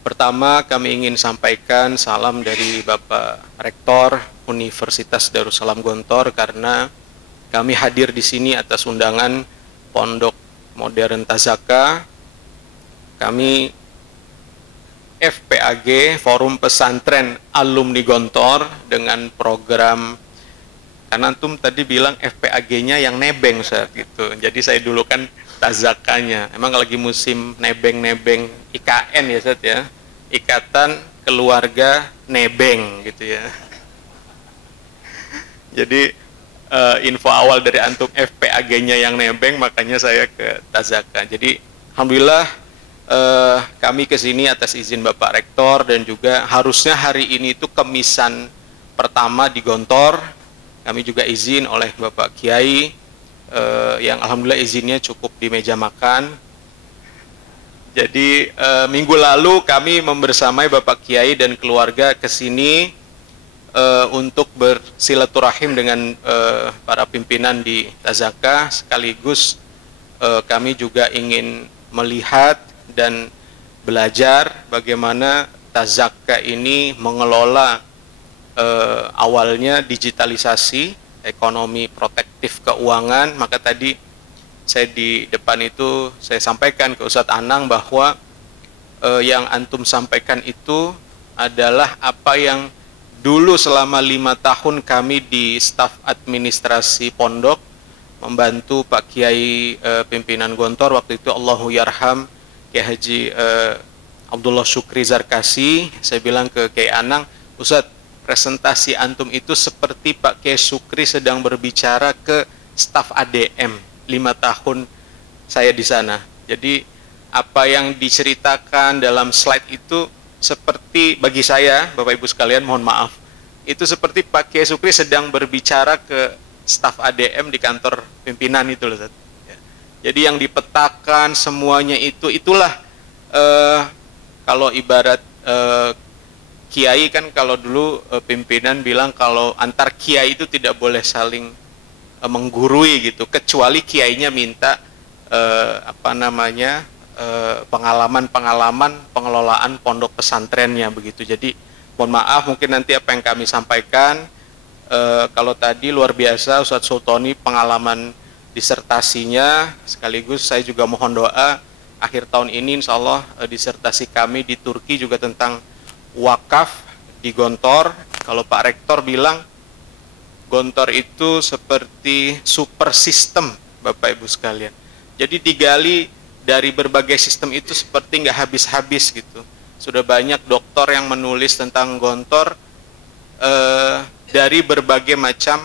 Pertama, kami ingin sampaikan salam dari Bapak Rektor Universitas Darussalam Gontor karena kami hadir di sini atas undangan Pondok Modern Tazaka. Kami FPAG, Forum Pesantren Alumni Gontor, dengan program, karena antum tadi bilang FPAG-nya yang nebeng, Ustaz, gitu. Jadi saya dulu kan Tazakanya. Emang lagi musim nebeng-nebeng IKN ya, Ustaz ya. Ikatan Keluarga Nebeng gitu ya. Jadi info awal dari antum FPAG-nya yang nebeng, makanya saya ke Tazaka. Jadi alhamdulillah kami ke sini atas izin Bapak Rektor, dan juga harusnya hari ini itu kemisan pertama di Gontor. Kami juga izin oleh Bapak Kiai yang alhamdulillah izinnya cukup di meja makan. Jadi minggu lalu kami membersamai Bapak Kiai dan keluarga ke sini untuk bersilaturahim dengan para pimpinan di Tazaka, sekaligus kami juga ingin melihat dan belajar bagaimana Tazaka ini mengelola awalnya digitalisasi, ekonomi protektif keuangan. Maka tadi saya di depan itu saya sampaikan ke Ustadz Anang bahwa yang antum sampaikan itu adalah apa yang dulu selama 5 tahun kami di staf administrasi pondok membantu Pak Kiai pimpinan Gontor waktu itu, Allahu Yarham, Kiai Haji Abdullah Syukri Zarkasi. Saya bilang ke Kiai Anang, Ustadz, presentasi antum itu seperti Pak Kiai Syukri sedang berbicara ke staf ADM 5 tahun saya di sana. Jadi apa yang diceritakan dalam slide itu seperti, bagi saya, Bapak Ibu sekalian, mohon maaf, itu seperti Pak Kiai Syukri sedang berbicara ke staf ADM di kantor pimpinan itu loh, Ustadz. Jadi yang dipetakan semuanya itu, itulah kalau ibarat kiai kan, kalau dulu pimpinan bilang kalau antar kiai itu tidak boleh saling menggurui gitu, kecuali kiainya minta pengalaman pengelolaan pondok pesantrennya begitu. Jadi mohon maaf, mungkin nanti apa yang kami sampaikan, kalau tadi luar biasa Ustadz Sultoni pengalaman disertasinya, sekaligus saya juga mohon doa akhir tahun ini insya Allah disertasi kami di Turki juga tentang wakaf di Gontor. Kalau Pak Rektor bilang Gontor itu seperti super sistem, Bapak Ibu sekalian. Jadi digali dari berbagai sistem itu seperti nggak habis-habis gitu. Sudah banyak dokter yang menulis tentang Gontor dari berbagai macam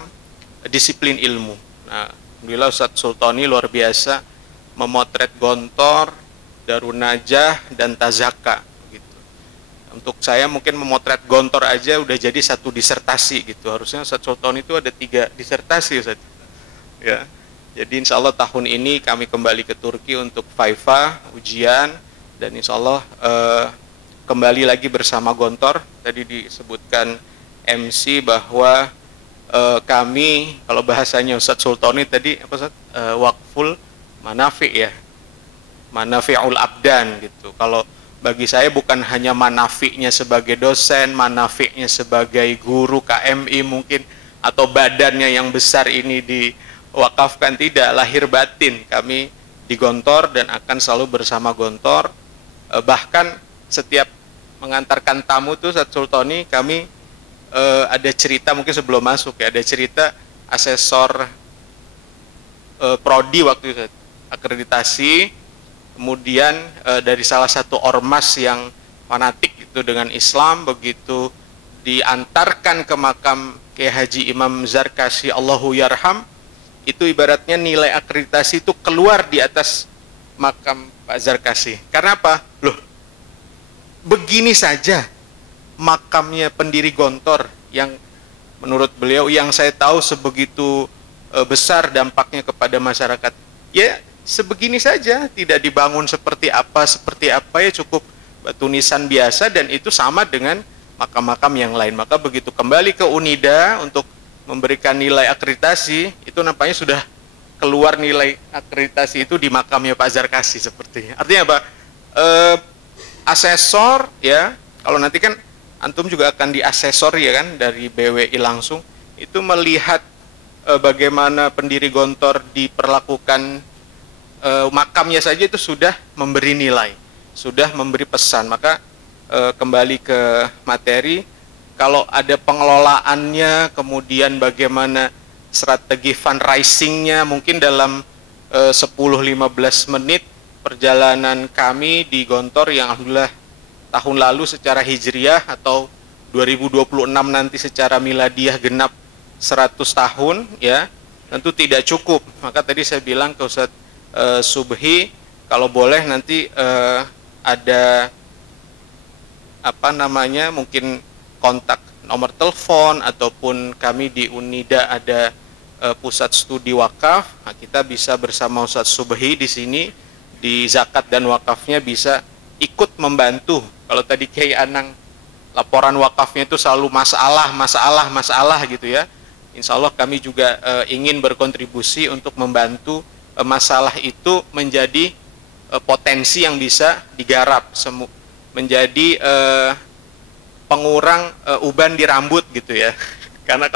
disiplin ilmu. Nah, alhamdulillah Ustadz Sultoni luar biasa memotret Gontor, Darun Najah, dan Tazaka gitu. Untuk saya mungkin memotret Gontor aja udah jadi satu disertasi gitu. Harusnya Ustadz Sultoni itu ada 3 disertasi, Ustadz. Ya. Jadi insya Allah tahun ini kami kembali ke Turki untuk FIFA, ujian, dan insya Allah kembali lagi bersama Gontor. Tadi disebutkan MC bahwa kami, kalau bahasanya Ustadz Sultoni tadi apa Ustadz? Wakful manafi ya, manafi'ul abdan gitu. Kalau bagi saya bukan hanya manafi'nya sebagai dosen, manafi'nya sebagai guru KMI mungkin, atau badannya yang besar ini diwakafkan, tidak, lahir batin kami di Gontor dan akan selalu bersama Gontor. Bahkan setiap mengantarkan tamu tuh Ustadz Sultoni, kami ada cerita, mungkin sebelum masuk ya, ada cerita asesor prodi waktu itu akreditasi, kemudian dari salah satu ormas yang fanatik itu dengan Islam, begitu diantarkan ke makam Kiai Haji Imam Zarkasi Allahu Yarham, itu ibaratnya nilai akreditasi itu keluar di atas makam Pak Zarkasi. Karena apa? Loh, begini saja makamnya pendiri Gontor yang menurut beliau, yang saya tahu sebegitu besar dampaknya kepada masyarakat, ya sebegini saja, tidak dibangun seperti apa ya, cukup batu nisan biasa, dan itu sama dengan makam-makam yang lain. Maka begitu kembali ke Unida untuk memberikan nilai akreditasi, itu nampaknya sudah keluar nilai akreditasi itu di makamnya Pak Zarkasi sepertinya. Artinya apa? Asesor ya, kalau nanti kan antum juga akan diasesor ya kan dari BWI langsung, itu melihat bagaimana pendiri Gontor diperlakukan, makamnya saja itu sudah memberi nilai, sudah memberi pesan. Maka kembali ke materi, kalau ada pengelolaannya, kemudian bagaimana strategi fundraisingnya, mungkin dalam 10-15 menit perjalanan kami di Gontor yang alhamdulillah tahun lalu secara hijriah atau 2026 nanti secara miladiah genap 100 tahun ya, tentu tidak cukup. Maka tadi saya bilang ke Ustadz Subhi, kalau boleh nanti ada apa namanya, mungkin kontak nomor telepon, ataupun kami di Unida ada pusat studi wakaf. Nah, kita bisa bersama Ustadz Subhi di sini di zakat dan wakafnya bisa ikut membantu. Kalau tadi Kiai Anang laporan wakafnya itu selalu masalah gitu ya. Insya Allah kami juga ingin berkontribusi untuk membantu masalah itu menjadi potensi yang bisa digarap, menjadi pengurang uban di rambut gitu ya. Karena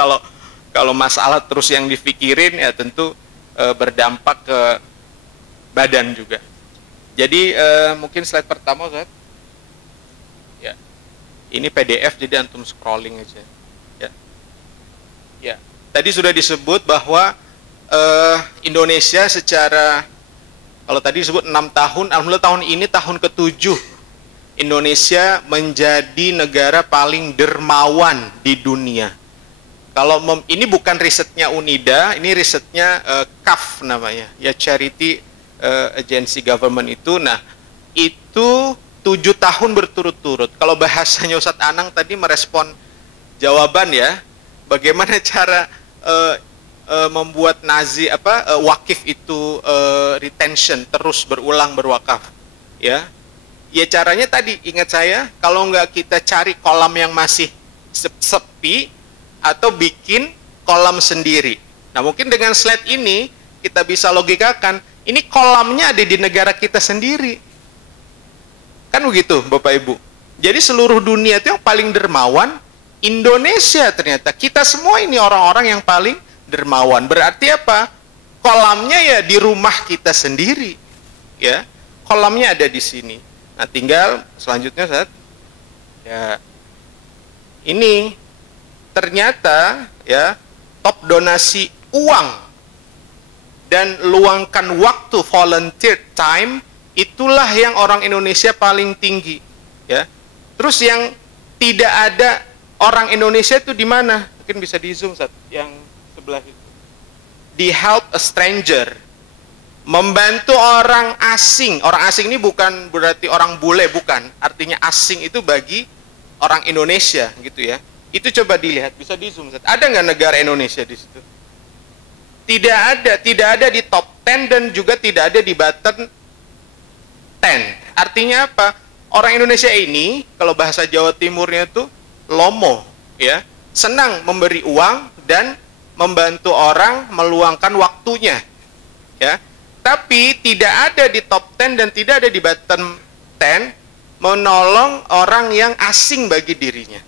kalau masalah terus yang dipikirin ya tentu berdampak ke badan juga. Jadi mungkin slide pertama, Ustaz. Ya. Ini PDF jadi antum scrolling aja. Ya. Ya. Tadi sudah disebut bahwa Indonesia secara, kalau tadi disebut 6 tahun, alhamdulillah tahun ini tahun ke-7 Indonesia menjadi negara paling dermawan di dunia. Kalau ini bukan risetnya Unida, ini risetnya CAF namanya, ya Charity Agency Government itu. Nah, itu 7 tahun berturut-turut. Kalau bahasanya Ustadz Anang tadi merespon jawaban ya, bagaimana cara membuat wakif itu retention, terus berulang berwakaf ya. Ya caranya tadi ingat saya, kalau nggak kita cari kolam yang masih sepi atau bikin kolam sendiri. Nah, mungkin dengan slide ini kita bisa logikakan, ini kolamnya ada di negara kita sendiri. Kan begitu, Bapak Ibu. Jadi seluruh dunia itu yang paling dermawan Indonesia ternyata. Kita semua ini orang-orang yang paling dermawan. Berarti apa? Kolamnya ya di rumah kita sendiri. Ya. Kolamnya ada di sini. Nah, tinggal selanjutnya, Ustaz. Ya. Ini ternyata ya top donasi uang dan luangkan waktu, volunteer time, itulah yang orang Indonesia paling tinggi ya. Terus yang tidak ada orang Indonesia itu di mana? Mungkin bisa di zoom Ustaz, yang sebelah itu. Di help a stranger, membantu orang asing. Orang asing ini bukan berarti orang bule, bukan. Artinya asing itu bagi orang Indonesia gitu ya. Itu coba dilihat, bisa di zoom. Ada nggak negara Indonesia di situ? Tidak ada di top 10 dan juga tidak ada di bottom 10. Artinya apa? Orang Indonesia ini, kalau bahasa Jawa Timurnya itu lomo, ya, senang memberi uang dan membantu orang meluangkan waktunya, ya. Tapi tidak ada di top 10 dan tidak ada di bottom 10 menolong orang yang asing bagi dirinya.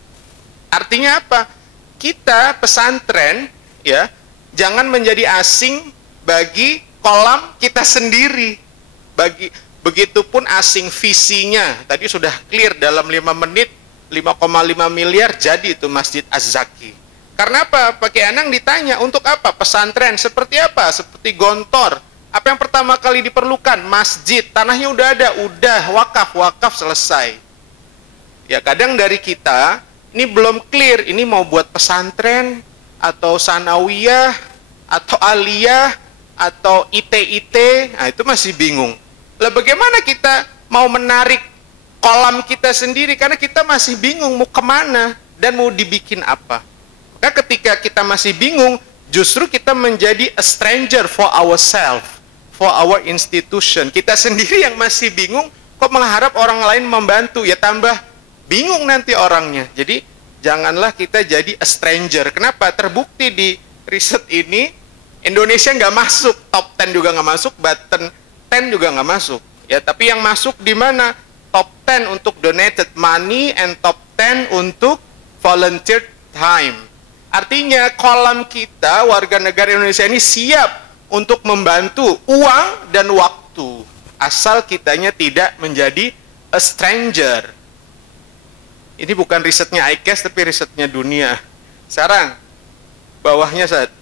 Artinya apa? Kita pesantren ya, jangan menjadi asing bagi kolam kita sendiri. Begitupun asing visinya. Tadi sudah clear dalam 5 menit 5,5 miliar jadi itu Masjid Az-Zaki. Karena apa? Pak Kiai Anang ditanya, untuk apa pesantren? Seperti apa? Seperti Gontor. Apa yang pertama kali diperlukan? Masjid. Tanahnya udah ada, udah wakaf selesai. Ya, kadang dari kita ini belum clear, ini mau buat pesantren, atau sanawiyah, atau aliyah, atau IT, nah itu masih bingung. Lah bagaimana kita mau menarik kolam kita sendiri, karena kita masih bingung mau kemana, dan mau dibikin apa. Maka ketika kita masih bingung, justru kita menjadi a stranger for ourselves, for our institution. Kita sendiri yang masih bingung, kok mengharap orang lain membantu, ya tambah bingung nanti orangnya. Jadi janganlah kita jadi a stranger. Kenapa? Terbukti di riset ini Indonesia nggak masuk, top 10 juga nggak masuk, bottom 10 juga nggak masuk. Ya, tapi yang masuk di mana? Top 10 untuk donated money and top kompeten untuk volunteer time. Artinya kolam kita warga negara Indonesia ini siap untuk membantu uang dan waktu, asal kitanya tidak menjadi a stranger. Ini bukan risetnya ICAS tapi risetnya dunia. Sekarang bawahnya saat.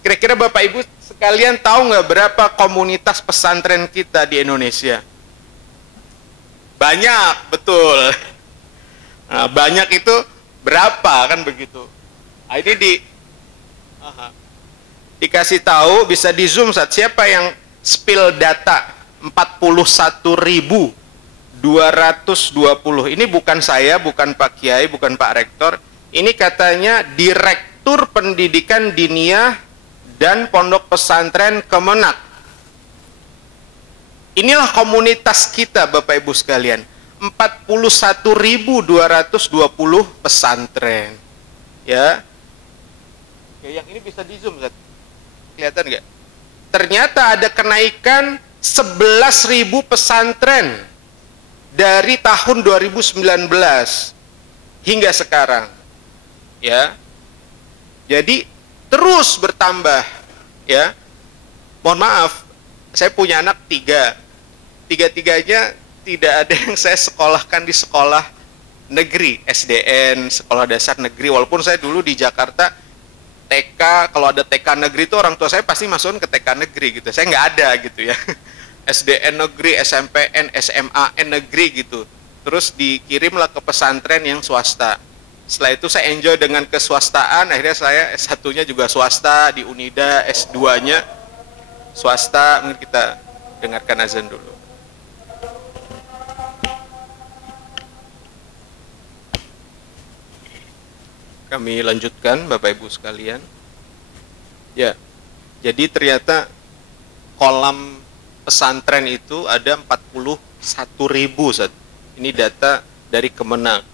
Kira-kira Bapak Ibu sekalian tahu nggak berapa komunitas pesantren kita di Indonesia? Banyak, betul. Nah, banyak itu berapa kan begitu? Nah, ini dikasih tahu, bisa di zoom saat siapa yang spill data 41.220. Ini bukan saya, bukan Pak Kiai, bukan Pak Rektor. Ini katanya Direktur Pendidikan Diniyah dan Pondok Pesantren Kemenak. Inilah komunitas kita Bapak Ibu sekalian. 41.220 pesantren. Ya. Yang ini bisa di zoom, kelihatan nggak? Ternyata ada kenaikan 11.000 pesantren dari tahun 2019 hingga sekarang. Ya. Jadi terus bertambah, ya. Mohon maaf, saya punya anak 3. Tiga-tiganya tidak ada yang saya sekolahkan di sekolah negeri, SDN, sekolah dasar negeri. Walaupun saya dulu di Jakarta TK, kalau ada TK negeri itu orang tua saya pasti masukin ke TK negeri gitu. Saya nggak ada gitu ya. SDN negeri, SMPN, SMAN negeri gitu. Terus dikirimlah ke pesantren yang swasta. Setelah itu saya enjoy dengan keswastaan, akhirnya saya S1-nya juga swasta di Unida, S2-nya swasta. Mungkin kita dengarkan azan dulu. Kami lanjutkan Bapak Ibu sekalian. Ya, jadi ternyata kolam pesantren itu ada 41.000. Ini data dari Kemenak.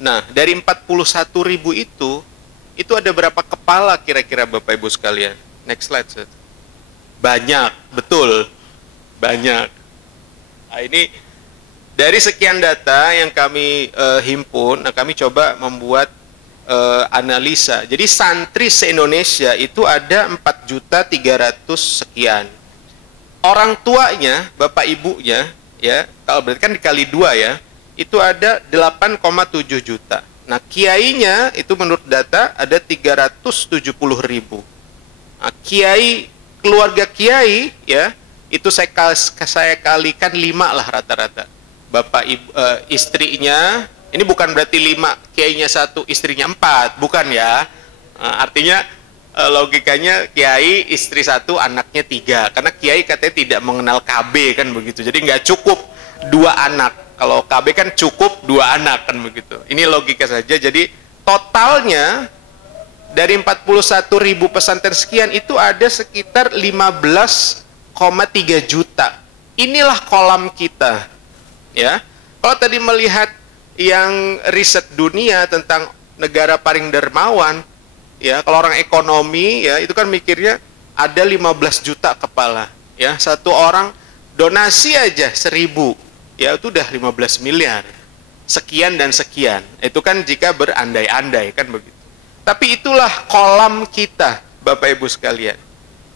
Nah, dari 41.000 itu ada berapa kepala kira-kira Bapak Ibu sekalian? Next slide, Seth. Banyak, betul. Banyak. Nah, ini dari sekian data yang kami himpun, nah kami coba membuat analisa. Jadi santri se-Indonesia itu ada 4.300.000 sekian. Orang tuanya, bapak ibunya, ya, kalau berarti kan dikali 2 ya, itu ada 8,7 juta. Nah, kiainya itu menurut data ada 370.000. Nah, kiai, keluarga kiai ya, itu saya kalikan 5 lah rata-rata. Bapak ibu, istrinya, ini bukan berarti 5, kiainya 1, istrinya 4, bukan ya. Nah, artinya logikanya kiai, istri 1, anaknya 3. Karena kiai katanya tidak mengenal KB kan begitu. Jadi nggak cukup 2 anak. Kalau KB kan cukup 2 anak kan begitu. Ini logika saja. Jadi totalnya dari 41.000 pesantren sekian itu ada sekitar 15,3 juta. Inilah kolam kita. Ya. Kalau tadi melihat yang riset dunia tentang negara paling dermawan, ya, kalau orang ekonomi ya itu kan mikirnya ada 15 juta kepala, ya. Satu orang donasi aja 1.000. Ya itu udah 15 miliar, sekian dan sekian. Itu kan jika berandai-andai kan begitu. Tapi itulah kolam kita, Bapak Ibu sekalian.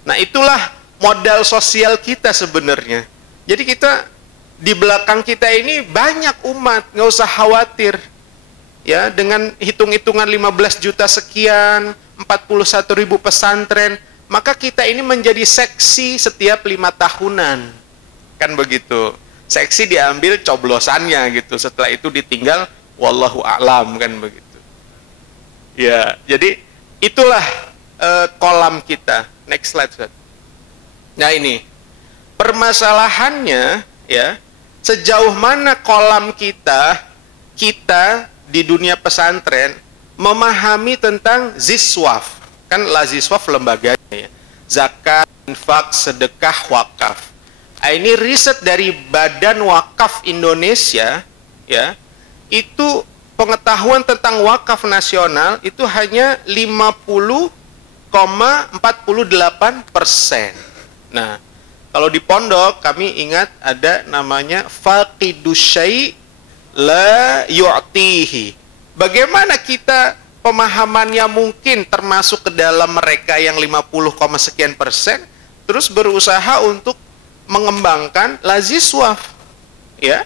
Nah, itulah modal sosial kita sebenarnya. Jadi kita di belakang kita ini banyak umat, nggak usah khawatir. Ya, dengan hitung-hitungan 15 juta sekian, 41.000 pesantren, maka kita ini menjadi seksi setiap 5 tahunan. Kan begitu. Seksi diambil coblosannya gitu, setelah itu ditinggal wallahu a'lam kan begitu. Ya, jadi itulah kolam kita. Next slide, Ustaz. Nah, ini permasalahannya ya, sejauh mana kolam kita di dunia pesantren memahami tentang ziswaf. Kan laziswaf lembaganya ya. Zakat, infak, sedekah, wakaf. Nah, ini riset dari Badan Wakaf Indonesia, ya, itu pengetahuan tentang wakaf nasional itu hanya 50,48%. Nah, kalau di pondok kami ingat ada namanya faqidus syai' la yu'tihi. Bagaimana kita pemahamannya mungkin termasuk ke dalam mereka yang 50, sekian persen terus berusaha untuk mengembangkan laziswaf, ya.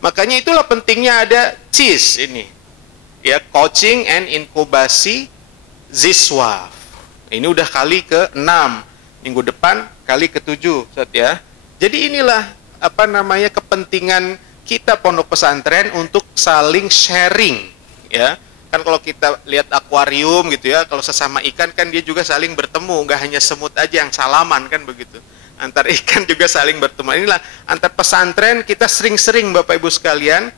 Makanya itulah pentingnya ada CIS ini, ya, coaching and inkubasi ziswaf. Ini udah kali ke-6, minggu depan kali ke-7, Ustaz, ya. Jadi inilah kepentingan kita pondok pesantren untuk saling sharing, ya. Kan kalau kita lihat akuarium gitu ya, kalau sesama ikan kan dia juga saling bertemu, nggak hanya semut aja yang salaman kan begitu. Antar ikan juga saling bertemu. Inilah antar pesantren kita sering-sering Bapak Ibu sekalian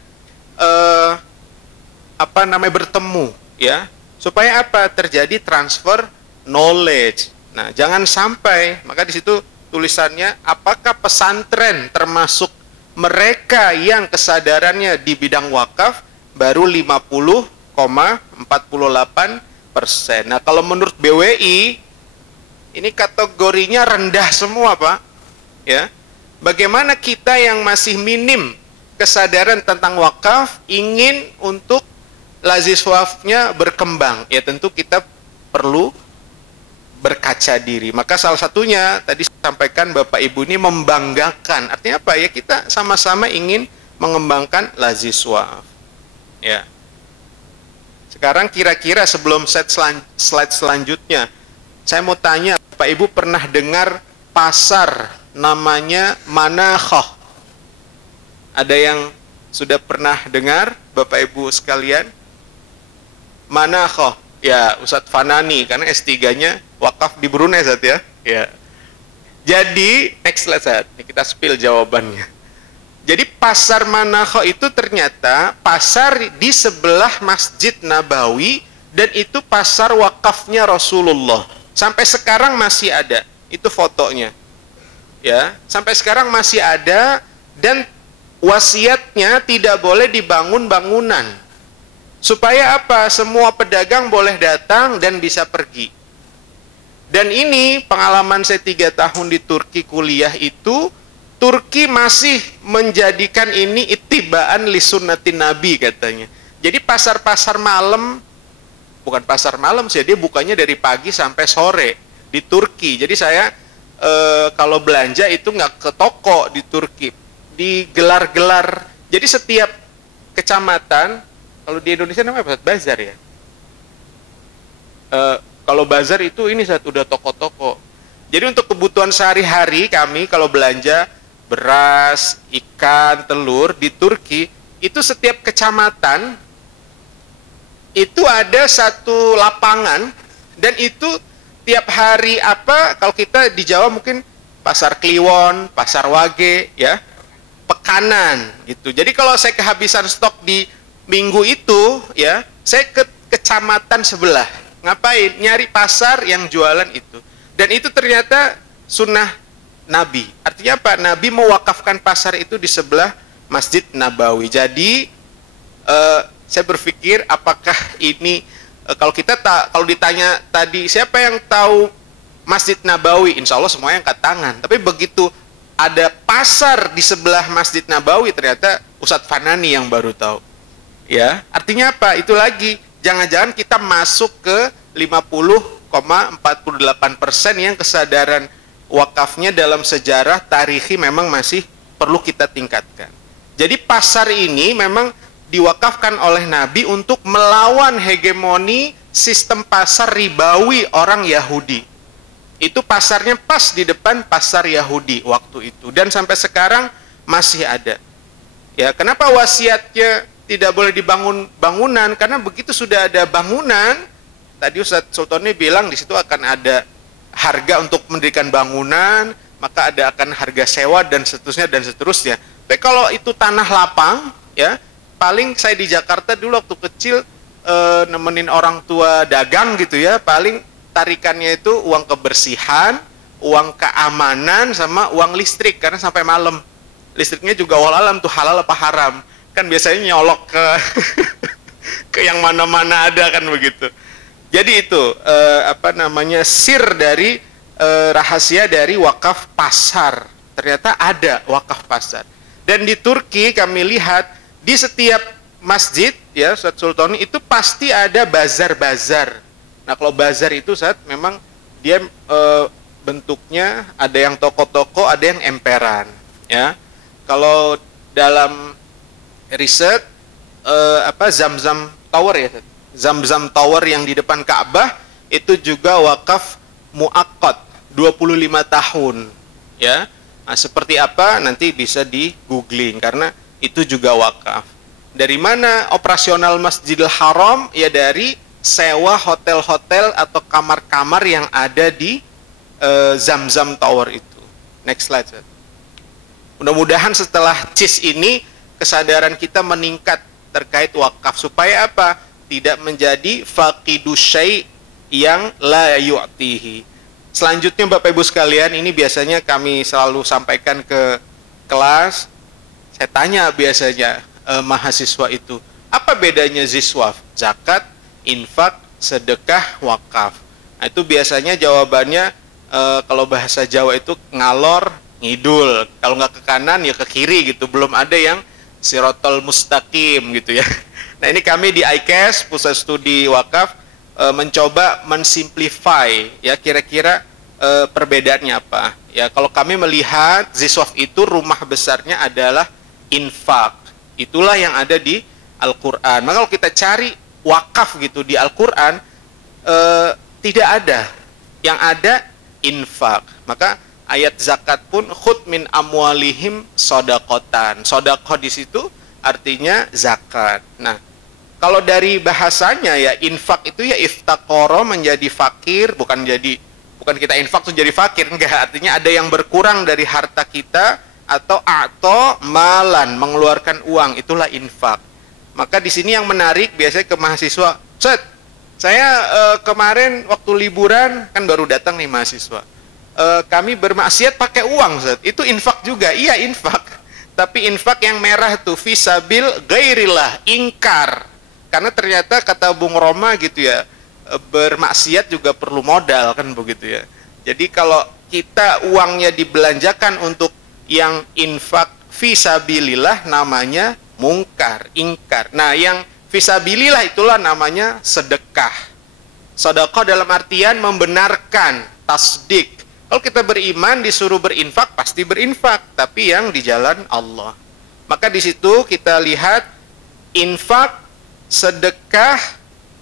bertemu, ya. Supaya apa? Terjadi transfer knowledge. Nah, jangan sampai, maka di situ tulisannya apakah pesantren termasuk mereka yang kesadarannya di bidang wakaf baru 50,48%. Nah, kalau menurut BWI ini kategorinya rendah semua, Pak. Ya. Bagaimana kita yang masih minim kesadaran tentang wakaf ingin untuk laziswafnya berkembang? Ya, tentu kita perlu berkaca diri. Maka salah satunya tadi sampaikan Bapak Ibu ini membanggakan. Artinya apa? Ya, kita sama-sama ingin mengembangkan laziswaf. Ya. Sekarang kira-kira sebelum slide selanjutnya, saya mau tanya, Bapak Ibu pernah dengar pasar namanya Manakhoh? Ada yang sudah pernah dengar, Bapak Ibu sekalian? Manakhoh, ya Ustadz Fanani, karena S3-nya wakaf di Brunei, Ustadz, ya. Ya. Jadi, next slide, Ustadz. Ini kita spill jawabannya. Jadi pasar Manakhoh itu ternyata pasar di sebelah Masjid Nabawi, dan itu pasar wakafnya Rasulullah. Sampai sekarang masih ada, itu fotonya. Ya, sampai sekarang masih ada, dan wasiatnya tidak boleh dibangun bangunan. Supaya apa? Semua pedagang boleh datang dan bisa pergi. Dan ini pengalaman saya 3 tahun di Turki kuliah itu, Turki masih menjadikan ini ittibaan li sunnatin Nabi katanya. Jadi pasar-pasar malam, bukan pasar malam sih, dia bukanya dari pagi sampai sore di Turki. Jadi saya kalau belanja itu nggak ke toko di Turki, di gelar-gelar. Jadi setiap kecamatan, kalau di Indonesia namanya apa? Bazar, ya. Kalau bazar itu ini saat udah toko-toko. Jadi untuk kebutuhan sehari-hari kami kalau belanja beras, ikan, telur di Turki, itu setiap kecamatan itu ada satu lapangan, dan itu tiap hari kalau kita di Jawa mungkin pasar Kliwon, pasar Wage, ya, pekanan gitu. Jadi kalau saya kehabisan stok di minggu itu, ya, saya ke kecamatan sebelah. Ngapain? Nyari pasar yang jualan itu. Dan itu ternyata sunnah Nabi. Artinya apa? Nabi mewakafkan pasar itu di sebelah Masjid Nabawi. Jadi saya berpikir apakah ini kalau ditanya tadi siapa yang tahu Masjid Nabawi, insya Allah semuanya angkat tangan. Tapi begitu ada pasar di sebelah Masjid Nabawi, ternyata Ustadz Fanani yang baru tahu. Ya, artinya apa? Itu lagi, jangan-jangan kita masuk ke 50,48% yang kesadaran wakafnya dalam sejarah tarikhi memang masih perlu kita tingkatkan. Jadi pasar ini memang diwakafkan oleh Nabi untuk melawan hegemoni sistem pasar ribawi orang Yahudi. Itu pasarnya pas di depan pasar Yahudi waktu itu, dan sampai sekarang masih ada. Ya, kenapa wasiatnya tidak boleh dibangun bangunan? Karena begitu sudah ada bangunan, tadi Ustadz Sultoni bilang di situ akan ada harga untuk mendirikan bangunan, maka ada akan harga sewa dan seterusnya. Tapi kalau itu tanah lapang, ya, paling saya di Jakarta dulu waktu kecil nemenin orang tua dagang gitu ya, paling tarikannya itu uang kebersihan, uang keamanan, sama uang listrik, karena sampai malam. Listriknya juga wallahualam tuh halal apa haram. Kan biasanya nyolok ke yang mana-mana ada kan begitu. Jadi itu sir dari rahasia dari wakaf pasar. Ternyata ada wakaf pasar. Dan di Turki kami lihat di setiap masjid ya Ustaz Sultoni itu pasti ada bazar-bazar. Nah kalau bazar itu Ustaz memang dia bentuknya ada yang toko-toko, ada yang emperan ya. Kalau dalam riset Zamzam Tower ya, Zamzam Tower yang di depan Ka'bah itu juga wakaf muakkad 25 tahun ya. Nah, seperti apa nanti bisa di googling karena itu juga wakaf. Dari mana operasional Masjidil Haram? Ya dari sewa hotel-hotel atau kamar-kamar yang ada di Zamzam Tower itu. Next slide. Mudah-mudahan setelah CIS ini kesadaran kita meningkat terkait wakaf supaya apa? Tidak menjadi faqidus syai' yang la yu'tihi. Selanjutnya Bapak Ibu sekalian, ini biasanya kami selalu sampaikan ke kelas. Saya tanya biasanya mahasiswa itu, apa bedanya ziswaf? Zakat, infak, sedekah, wakaf. Nah, itu biasanya jawabannya kalau bahasa Jawa itu ngalor ngidul. Kalau nggak ke kanan ya ke kiri gitu. Belum ada yang sirotol mustaqim gitu ya. Nah ini kami di ICAS, Pusat Studi Wakaf, mencoba mensimplify ya kira-kira perbedaannya apa ya. Kalau kami melihat ziswaf itu rumah besarnya adalah infak, itulah yang ada di Al-Quran. Maka kalau kita cari wakaf gitu di Al-Quran tidak ada, yang ada infak. Maka ayat zakat pun khud min amwalihim sodakotan, sodakoh di situ artinya zakat. Nah kalau dari bahasanya ya infak itu ya iftaqoro, menjadi fakir, bukan kita infak tuh jadi fakir, enggak, artinya ada yang berkurang dari harta kita, atau malan, mengeluarkan uang, itulah infak. Maka di sini yang menarik biasanya ke mahasiswa, Set, saya kemarin waktu liburan kan baru datang nih mahasiswa, kami bermaksiat pakai uang, Set, itu infak juga. Iya infak, tapi infak yang merah tuh fisabil ghairillah, ingkar. Karena ternyata kata Bung Roma gitu ya, bermaksiat juga perlu modal kan begitu ya. Jadi kalau kita uangnya dibelanjakan untuk yang infak fisabilillah namanya mungkar, ingkar. Nah yang fisabilillah itulah namanya sedekah. Sedekah dalam artian membenarkan, tasdik. Kalau kita beriman disuruh berinfak pasti berinfak, tapi yang di jalan Allah. Maka di situ kita lihat infak, sedekah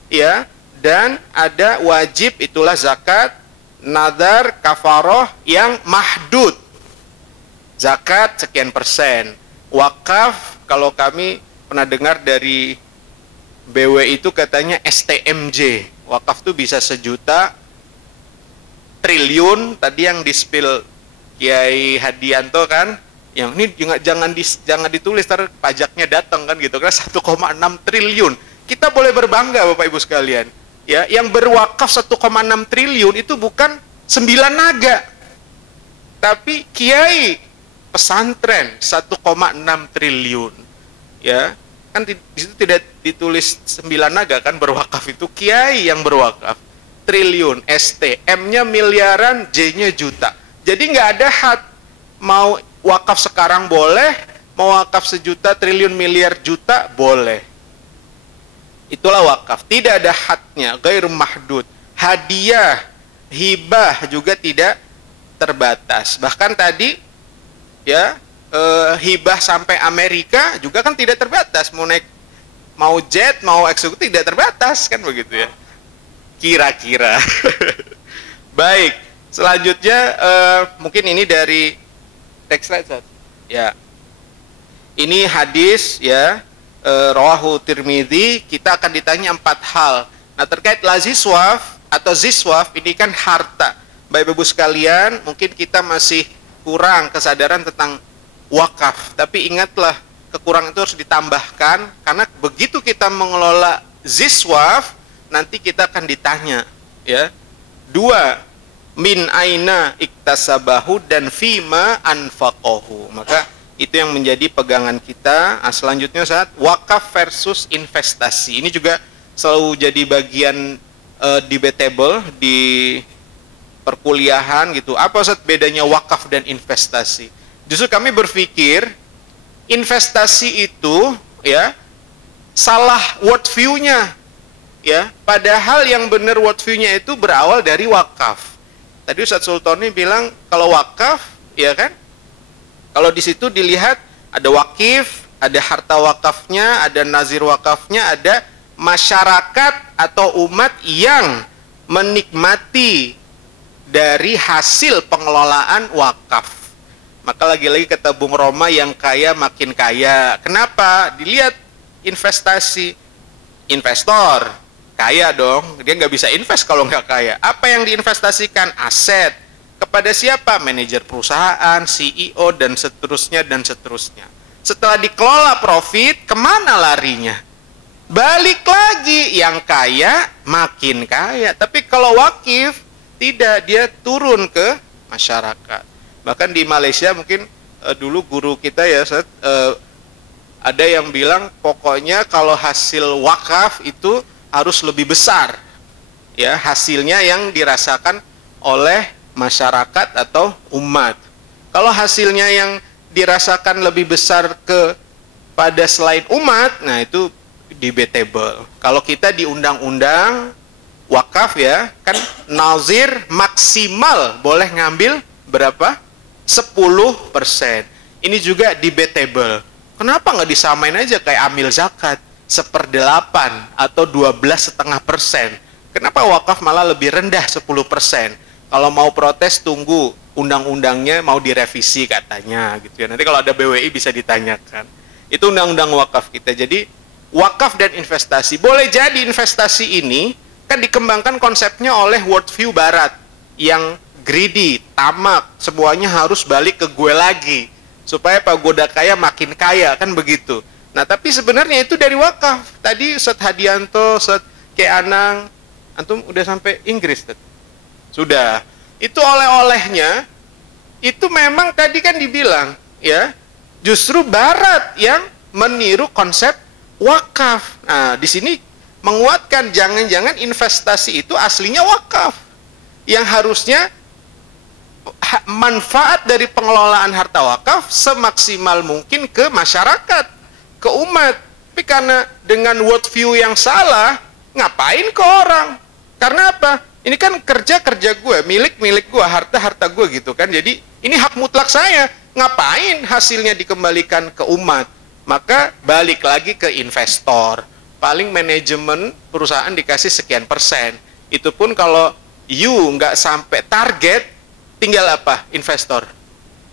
ya, dan ada wajib itulah zakat, nadar, kafaroh yang mahdud. Zakat sekian persen, wakaf kalau kami pernah dengar dari BW itu katanya STMJ, wakaf tuh bisa 1 juta, triliun, tadi yang di-spill Kiai Hadianto kan, yang ini jangan ditulis ntar pajaknya datang kan gitu kan, 1,6 triliun. Kita boleh berbangga Bapak Ibu sekalian ya, yang berwakaf 1,6 triliun itu bukan 9 naga, tapi kiai pesantren 1,6 triliun ya kan. Di situ tidak ditulis 9 naga kan, berwakaf itu kiai yang berwakaf. Triliun, ST, M-nya miliaran, J-nya juta. Jadi nggak ada had, mau wakaf sekarang boleh, mau wakaf 1 juta, triliun, miliar, juta boleh. Itulah wakaf, tidak ada hadnya, ghair mahdud. Hadiah, hibah juga tidak terbatas. Bahkan tadi ya hibah sampai Amerika juga kan tidak terbatas. Mau jet, mau eksekutif tidak terbatas kan begitu ya. Kira-kira. Baik, selanjutnya mungkin ini dari next slide. Ya. Ini hadis ya, rawahu Tirmidzi. Kita akan ditanya 4 hal. Nah, terkait laziswaf atau ziswaf ini kan harta. Bapak Ibu sekalian, mungkin kita masih kurang kesadaran tentang wakaf. Tapi ingatlah, kekurangan itu harus ditambahkan karena begitu kita mengelola ziswaf, nanti kita akan ditanya ya. 2, min aina iktasabahu dan fima anfaqahu. Maka itu yang menjadi pegangan kita. Nah, selanjutnya saat wakaf versus investasi. Ini juga selalu jadi bagian debatable di perkuliahan gitu. Apa Ustaz bedanya wakaf dan investasi? Justru kami berpikir investasi itu ya salah word view-nya. Ya, padahal yang benar word view-nya itu berawal dari wakaf. Tadi Ustadz Sultoni bilang kalau wakaf, ya kan? Kalau di situ dilihat ada wakif, ada harta wakafnya, ada nazir wakafnya, ada masyarakat atau umat yang menikmati dari hasil pengelolaan wakaf. Maka lagi-lagi kata Bung Roma, yang kaya makin kaya. Kenapa? Dilihat investasi. Investor kaya dong, dia nggak bisa invest kalau nggak kaya. Apa yang diinvestasikan? Aset. Kepada siapa? Manajer perusahaan, CEO, dan seterusnya, dan seterusnya. Setelah dikelola profit, kemana larinya? Balik lagi, yang kaya makin kaya. Tapi kalau wakif, tidak, dia turun ke masyarakat. Bahkan di Malaysia mungkin dulu guru kita ya, ada yang bilang pokoknya kalau hasil wakaf itu harus lebih besar. Ya, hasilnya yang dirasakan oleh masyarakat atau umat. Kalau hasilnya yang dirasakan lebih besar kepada selain umat, nah itu debatable. Kalau kita di undang-undang wakaf ya, kan nazir maksimal boleh ngambil berapa? 10%. Ini juga debatable. Kenapa nggak disamain aja kayak amil zakat 1/8 atau 12,5%? Kenapa wakaf malah lebih rendah 10%? Kalau mau protes tunggu undang-undangnya mau direvisi katanya gitu ya. Nanti kalau ada BWI bisa ditanyakan. Itu undang-undang wakaf kita. Jadi wakaf dan investasi. Boleh jadi investasi ini kan dikembangkan konsepnya oleh worldview barat yang greedy, tamak, semuanya harus balik ke gue lagi supaya pagoda kaya makin kaya, kan begitu. Nah, tapi sebenarnya itu dari wakaf. Tadi Ustadz Hadianto, Ustadz Anang, antum udah sampai Inggris, Ustadz? Sudah. Itu oleh-olehnya itu memang tadi kan dibilang, ya, justru barat yang meniru konsep wakaf. Nah, di sini menguatkan jangan-jangan investasi itu aslinya wakaf. Yang harusnya manfaat dari pengelolaan harta wakaf semaksimal mungkin ke masyarakat, ke umat. Tapi karena dengan worldview yang salah, ngapain ke orang? Karena apa? Ini kan kerja-kerja gue, milik-milik gue, harta-harta gue gitu kan. Jadi ini hak mutlak saya. Ngapain hasilnya dikembalikan ke umat? Maka balik lagi ke investor. Paling manajemen perusahaan dikasih sekian persen. Itu pun kalau you nggak sampai target, tinggal apa? Investor.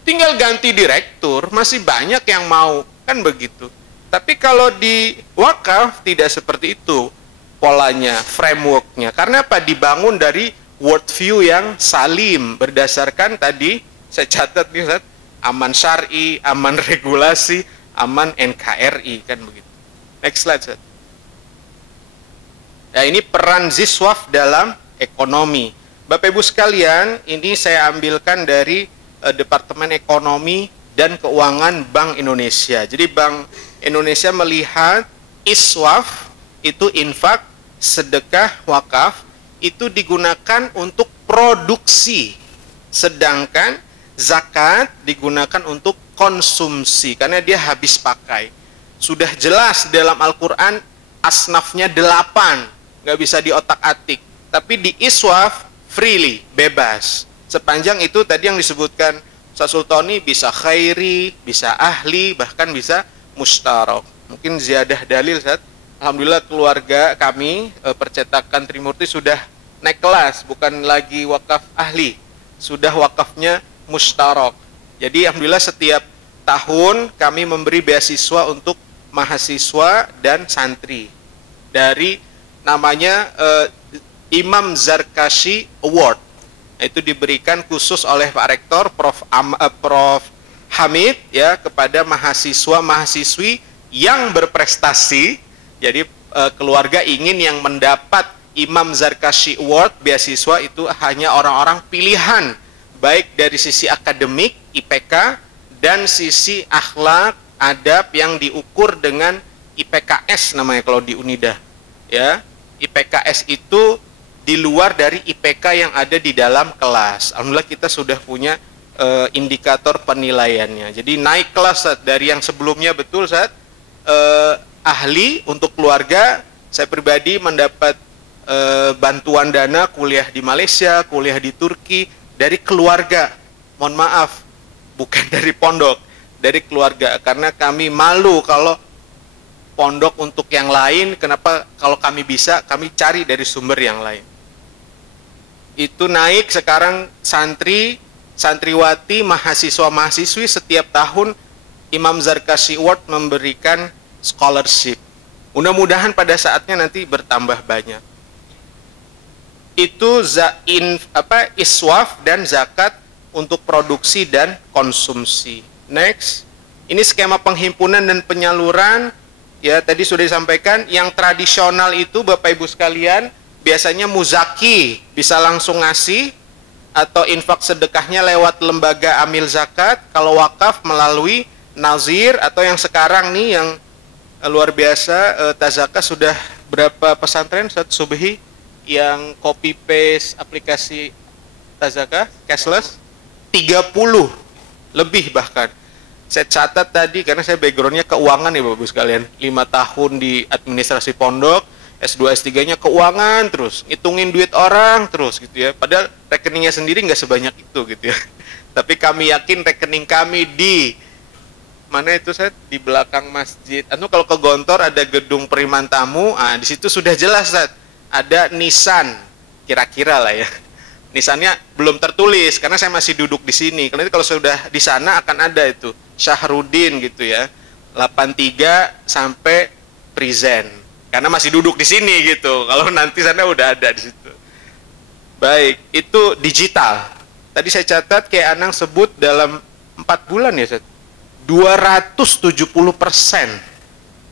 Tinggal ganti direktur, masih banyak yang mau, kan begitu. Tapi kalau di wakaf tidak seperti itu polanya, frameworknya. Karena apa? Dibangun dari worldview yang salim, berdasarkan tadi, saya catat nih Ustaz, aman syar'i, aman regulasi, aman NKRI, kan begitu. Next slide, Ustaz. Nah, ini peran Ziswaf dalam ekonomi. Bapak Ibu sekalian, ini saya ambilkan dari Departemen Ekonomi dan Keuangan Bank Indonesia. Jadi Bank Indonesia melihat iswaf itu infak, sedekah, wakaf itu digunakan untuk produksi, sedangkan zakat digunakan untuk konsumsi karena dia habis pakai. Sudah jelas dalam Al-Quran asnafnya 8, nggak bisa diotak-atik. Tapi di iswaf freely, bebas. Sepanjang itu tadi yang disebutkan Ustaz Sultoni, bisa khairi, bisa ahli, bahkan bisa mustarok. Mungkin ziyadah dalil, Ustaz. Alhamdulillah keluarga kami percetakan Trimurti sudah naik kelas, bukan lagi wakaf ahli, sudah wakafnya mustarok. Jadi alhamdulillah setiap tahun kami memberi beasiswa untuk mahasiswa dan santri dari namanya Imam Zarkashi Award. Itu diberikan khusus oleh Pak Rektor Prof. Hamid ya kepada mahasiswa-mahasiswi yang berprestasi. Jadi keluarga ingin yang mendapat Imam Zarkashi Award beasiswa itu hanya orang-orang pilihan, baik dari sisi akademik IPK dan sisi akhlak adab yang diukur dengan IPKS namanya kalau di Unida. Ya, IPKS itu di luar dari IPK yang ada di dalam kelas. Alhamdulillah kita sudah punya indikator penilaiannya. Jadi naik kelas Ustaz, dari yang sebelumnya betul Ustaz, ahli untuk keluarga. Saya pribadi mendapat bantuan dana kuliah di Malaysia, kuliah di Turki dari keluarga. Mohon maaf, bukan dari pondok, dari keluarga. Karena kami malu kalau pondok untuk yang lain, kenapa kalau kami bisa, kami cari dari sumber yang lain. Itu naik sekarang santri, santriwati, mahasiswa, mahasiswi setiap tahun Imam Zarkashi Award memberikan scholarship. Mudah-mudahan pada saatnya nanti bertambah banyak. Itu iswaf dan zakat untuk produksi dan konsumsi. Next, ini skema penghimpunan dan penyaluran. Ya, tadi sudah disampaikan, yang tradisional itu Bapak Ibu sekalian, biasanya muzaki, bisa langsung ngasih, atau infak sedekahnya lewat lembaga amil zakat, kalau wakaf melalui nazir, atau yang sekarang nih yang luar biasa, Tazaka sudah berapa pesantren Ustaz Subhi yang copy paste aplikasi Tazaka, cashless? 30, lebih bahkan. Saya catat tadi karena saya backgroundnya keuangan ya Bapak-Ibu sekalian. 5 tahun di administrasi pondok, S2, S3-nya keuangan terus, ngitungin duit orang terus gitu ya. Padahal rekeningnya sendiri nggak sebanyak itu gitu ya. Tapi kami yakin rekening kami di mana itu saya di belakang masjid. Kalau ke Gontor ada gedung periman tamu, di situ sudah jelas Ustaz. Ada Nissan, kira-kira lah ya. Nisannya belum tertulis karena saya masih duduk di sini. Kalau sudah di sana akan ada itu Syahrudin gitu ya. 83 sampai present. Karena masih duduk di sini gitu. Kalau nanti sana udah ada di situ. Baik, itu digital. Tadi saya catat kayak Anang sebut dalam 4 bulan ya, Ustaz. 270%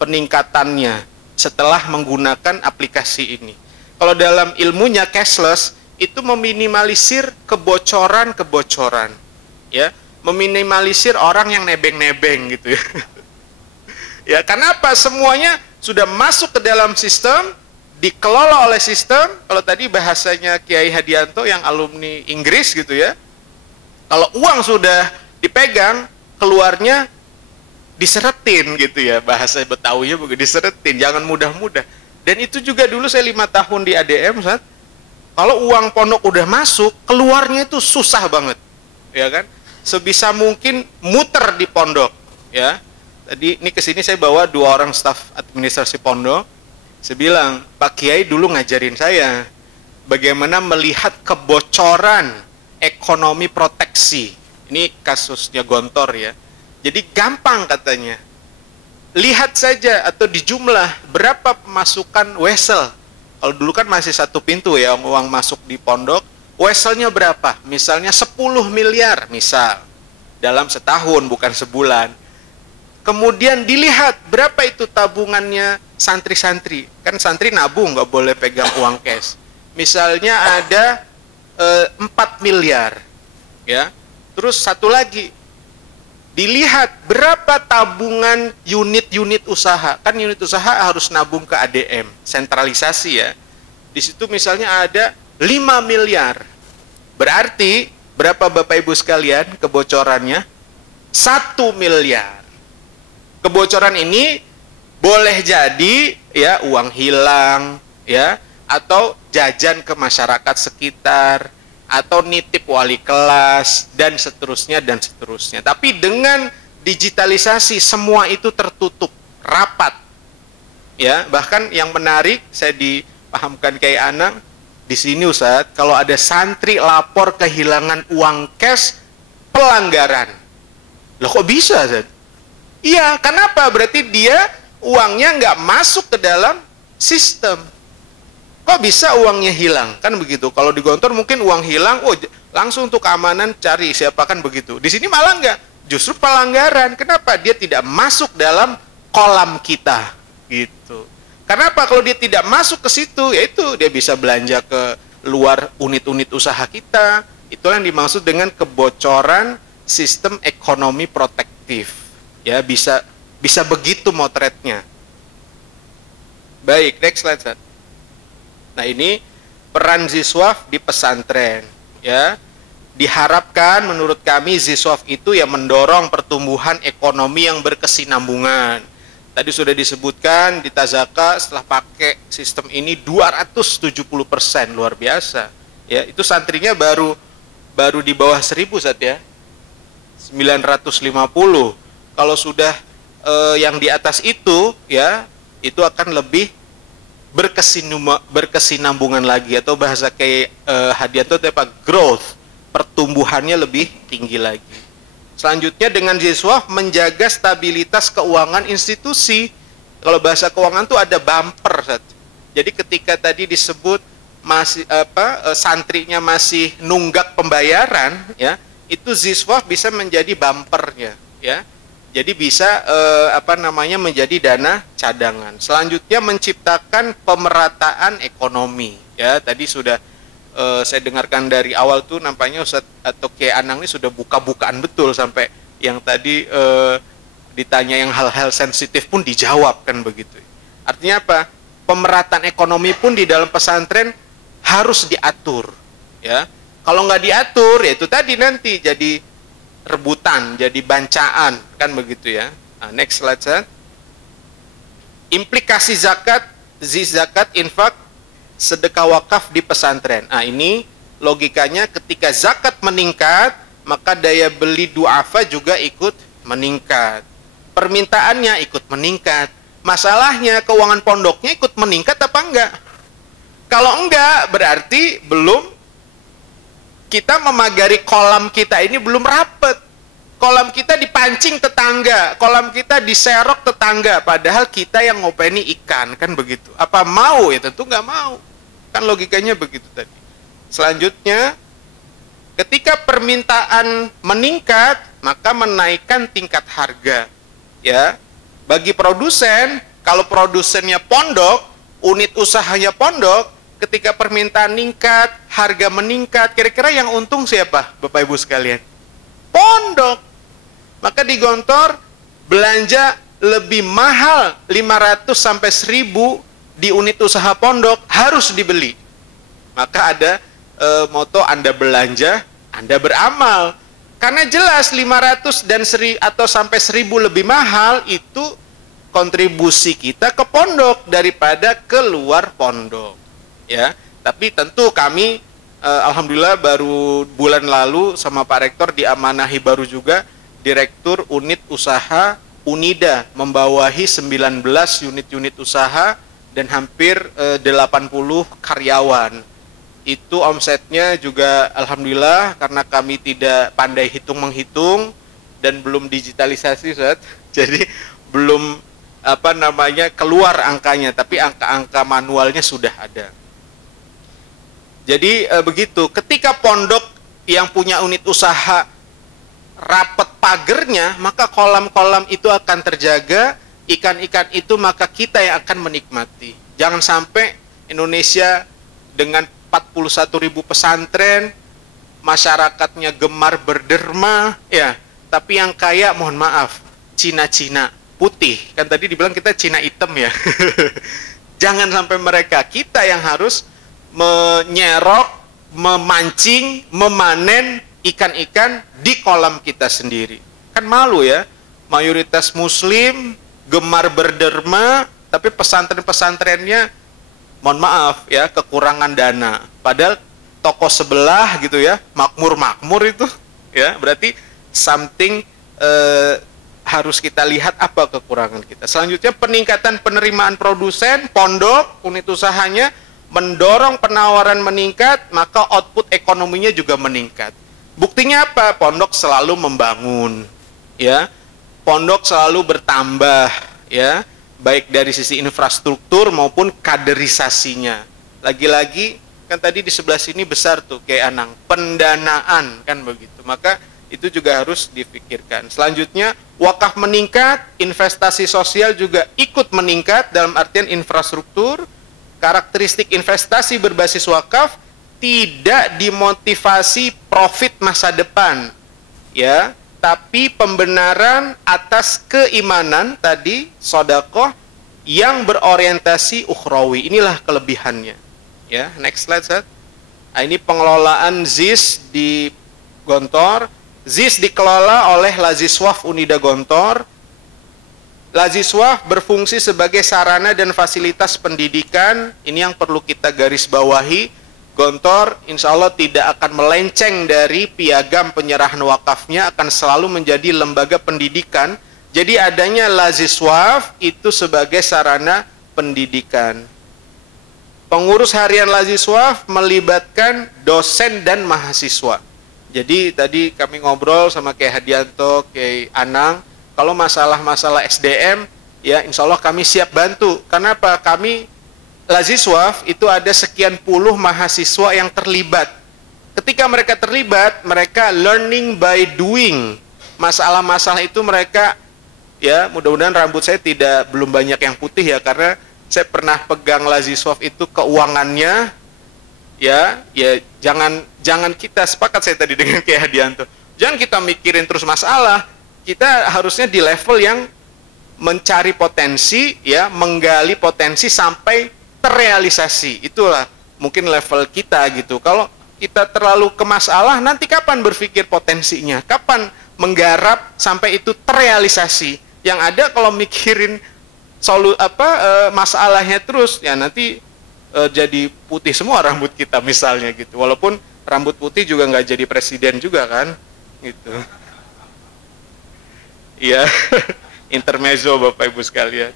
peningkatannya setelah menggunakan aplikasi ini. Kalau dalam ilmunya cashless itu meminimalisir kebocoran-kebocoran, ya, meminimalisir orang yang nebeng-nebeng gitu ya. Ya, kenapa? Semuanya sudah masuk ke dalam sistem, dikelola oleh sistem. Kalau tadi bahasanya Kiai Hadianto yang alumni Inggris gitu ya, kalau uang sudah dipegang, keluarnya diseretin gitu ya, bahasa Betawinya begitu, diseretin, jangan mudah-mudah. Dan itu juga dulu saya 5 tahun di ADM, Ustaz. Kalau uang pondok udah masuk, keluarnya itu susah banget, ya kan? Sebisa mungkin muter di pondok, ya. Tadi ini kesini saya bawa 2 orang staf administrasi pondok. Saya bilang, Pak Kiai dulu ngajarin saya bagaimana melihat kebocoran ekonomi proteksi. Ini kasusnya Gontor ya. Jadi gampang katanya. Lihat saja atau dijumlah berapa pemasukan wesel. Kalau dulu kan masih 1 pintu ya uang masuk di pondok, weselnya berapa? Misalnya 10 miliar misal. Dalam setahun bukan sebulan. Kemudian dilihat berapa itu tabungannya santri-santri. Kan santri nabung, nggak boleh pegang uang cash. Misalnya ada 4 miliar. Ya. Terus satu lagi, dilihat berapa tabungan unit-unit usaha. Kan unit usaha harus nabung ke ADM, sentralisasi ya. Di situ misalnya ada 5 miliar. Berarti berapa Bapak Ibu sekalian kebocorannya? 1 miliar. Kebocoran ini boleh jadi ya uang hilang ya, atau jajan ke masyarakat sekitar, atau nitip wali kelas, dan seterusnya dan seterusnya. Tapi dengan digitalisasi semua itu tertutup rapat ya. Bahkan yang menarik saya dipahamkan kayak Anang di sini Ustaz, kalau ada santri lapor kehilangan uang cash, pelanggaran. Loh kok bisa Ustaz? Iya, kenapa? Berarti dia uangnya nggak masuk ke dalam sistem. Kok bisa uangnya hilang? Kan begitu. Kalau di Gontor mungkin uang hilang, langsung untuk keamanan cari siapa, kan begitu. Di sini malah nggak, justru pelanggaran. Kenapa? Dia tidak masuk dalam kolam kita, gitu. Kenapa? Kalau dia tidak masuk ke situ, yaitu dia bisa belanja ke luar unit-unit usaha kita. Itulah yang dimaksud dengan kebocoran sistem ekonomi protektif. Ya, bisa begitu motretnya. Baik, next slide, Ustaz. Nah, ini peran Ziswaf di pesantren, ya. Diharapkan menurut kami Ziswaf itu ya mendorong pertumbuhan ekonomi yang berkesinambungan. Tadi sudah disebutkan di Tazaka setelah pakai sistem ini 270%, luar biasa. Ya, itu santrinya baru di bawah 1000 Ustaz ya. 950. Kalau sudah yang di atas itu ya, itu akan lebih berkesinambungan lagi, atau bahasa kayak Hadianto itu apa? Growth, pertumbuhannya lebih tinggi lagi. Selanjutnya dengan Ziswaf menjaga stabilitas keuangan institusi. Kalau bahasa keuangan tuh ada bumper, Ustaz. Jadi ketika tadi disebut masih santrinya masih nunggak pembayaran ya, itu Ziswaf bisa menjadi bumpernya ya. Jadi bisa menjadi dana cadangan. Selanjutnya menciptakan pemerataan ekonomi ya. Tadi sudah saya dengarkan dari awal tuh nampaknya Ustaz atau Kiai Anang ini sudah buka-bukaan betul, sampai yang tadi ditanya yang hal-hal sensitif pun dijawab kan begitu. Artinya apa? Pemerataan ekonomi pun di dalam pesantren harus diatur ya. Kalau nggak diatur ya itu tadi nanti jadi rebutan, jadi bancaan kan begitu ya. Nah, next slide Ustaz. Implikasi zakat, zakat, infak, sedekah wakaf di pesantren. Nah, ini logikanya ketika zakat meningkat, maka daya beli duafa juga ikut meningkat. Permintaannya ikut meningkat. Masalahnya keuangan pondoknya ikut meningkat apa enggak? Kalau enggak, berarti belum kita memagari kolam kita ini belum rapet. Kolam kita dipancing tetangga, kolam kita diserok tetangga, padahal kita yang ngopeni ikan, kan begitu. Apa mau? Ya tentu nggak mau. Kan logikanya begitu tadi. Selanjutnya, ketika permintaan meningkat, maka menaikkan tingkat harga. Ya, bagi produsen, kalau produsennya pondok, unit usahanya pondok, ketika permintaan meningkat, harga meningkat, kira-kira yang untung siapa, Bapak Ibu sekalian? Pondok. Maka di Gontor belanja lebih mahal 500 sampai 1000 di unit usaha pondok harus dibeli. Maka ada moto Anda belanja, Anda beramal. Karena jelas 500 dan 1000 atau sampai 1000 lebih mahal itu kontribusi kita ke pondok daripada keluar pondok. Ya, tapi tentu kami alhamdulillah baru bulan lalu sama Pak Rektor diamanahi baru juga Direktur Unit Usaha Unida, membawahi 19 unit-unit usaha dan hampir 80 karyawan. Itu omsetnya juga alhamdulillah, karena kami tidak pandai hitung-menghitung dan belum digitalisasi Ustaz, jadi belum keluar angkanya, tapi angka-angka manualnya sudah ada. Jadi begitu, ketika pondok yang punya unit usaha rapet pagernya, maka kolam-kolam itu akan terjaga, ikan-ikan itu maka kita yang akan menikmati. Jangan sampai Indonesia dengan 41.000 pesantren, masyarakatnya gemar berderma, ya, tapi yang kaya mohon maaf, Cina-Cina putih, kan tadi dibilang kita Cina hitam ya. Jangan sampai mereka, kita yang harus menyerok, memancing, memanen ikan-ikan di kolam kita sendiri. Kan malu ya, mayoritas muslim gemar berderma, tapi pesantren-pesantrennya mohon maaf ya, kekurangan dana. Padahal toko sebelah gitu ya, makmur-makmur itu ya, berarti something harus kita lihat apa kekurangan kita. Selanjutnya peningkatan penerimaan produsen, pondok, unit usahanya mendorong penawaran meningkat, maka output ekonominya juga meningkat. Buktinya apa? Pondok selalu membangun, ya. Pondok selalu bertambah, ya, baik dari sisi infrastruktur maupun kaderisasinya. Lagi-lagi kan tadi di sebelah sini besar tuh kayak Anang, pendanaan kan begitu. Maka itu juga harus dipikirkan. Selanjutnya wakaf meningkat, investasi sosial juga ikut meningkat dalam artian infrastruktur. Karakteristik investasi berbasis wakaf tidak dimotivasi profit masa depan, ya, tapi pembenaran atas keimanan tadi, sodakoh yang berorientasi ukhrawi. Inilah kelebihannya. Ya, next slide, Ustaz. Nah, ini pengelolaan ZIS di Gontor. ZIS dikelola oleh Laziswaf Unida Gontor. Laziswaf berfungsi sebagai sarana dan fasilitas pendidikan. Ini yang perlu kita garis bawahi. Gontor insya Allah tidak akan melenceng dari piagam penyerahan wakafnya, akan selalu menjadi lembaga pendidikan. Jadi adanya Laziswaf itu sebagai sarana pendidikan. Pengurus harian Laziswaf melibatkan dosen dan mahasiswa. Jadi tadi kami ngobrol sama Kiai Hadianto, Kiai Anang, kalau masalah-masalah SDM, ya insya Allah kami siap bantu. Kenapa? Kami Laziswaf itu ada sekian puluh mahasiswa yang terlibat. Ketika mereka terlibat, mereka learning by doing. Masalah-masalah itu mereka, ya mudah-mudahan rambut saya belum banyak yang putih ya, karena saya pernah pegang Laziswaf itu keuangannya, ya jangan kita sepakat saya tadi dengan Kiai Hadianto. Jangan kita mikirin terus masalah. Kita harusnya di level yang mencari potensi, ya menggali potensi sampai terrealisasi. Itulah mungkin level kita gitu. Kalau kita terlalu ke masalah, nanti kapan berpikir potensinya? Kapan menggarap sampai itu terrealisasi? Yang ada kalau mikirin masalahnya terus, ya nanti jadi putih semua rambut kita misalnya gitu. Walaupun rambut putih juga nggak jadi presiden juga kan, gitu. Iya, intermezzo Bapak Ibu sekalian.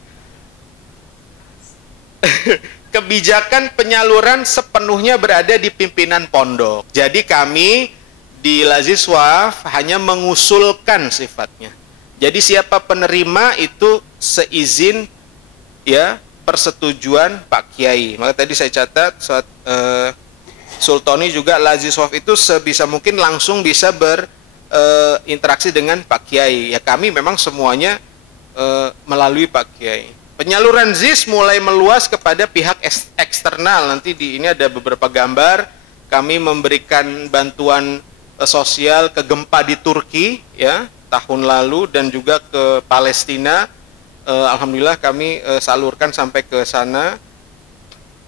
Kebijakan penyaluran sepenuhnya berada di pimpinan pondok. Jadi kami di Laziswaf hanya mengusulkan sifatnya. Jadi siapa penerima itu seizin, ya persetujuan Pak Kiai. Maka tadi saya catat Sultoni juga Laziswaf itu sebisa mungkin langsung bisa berinteraksi dengan Pak Kiai. Ya kami memang semuanya melalui Pak Kiai. Penyaluran ZIS mulai meluas kepada pihak eksternal. Nanti di ini ada beberapa gambar. Kami memberikan bantuan sosial ke gempa di Turki, ya tahun lalu, dan juga ke Palestina. Alhamdulillah kami salurkan sampai ke sana.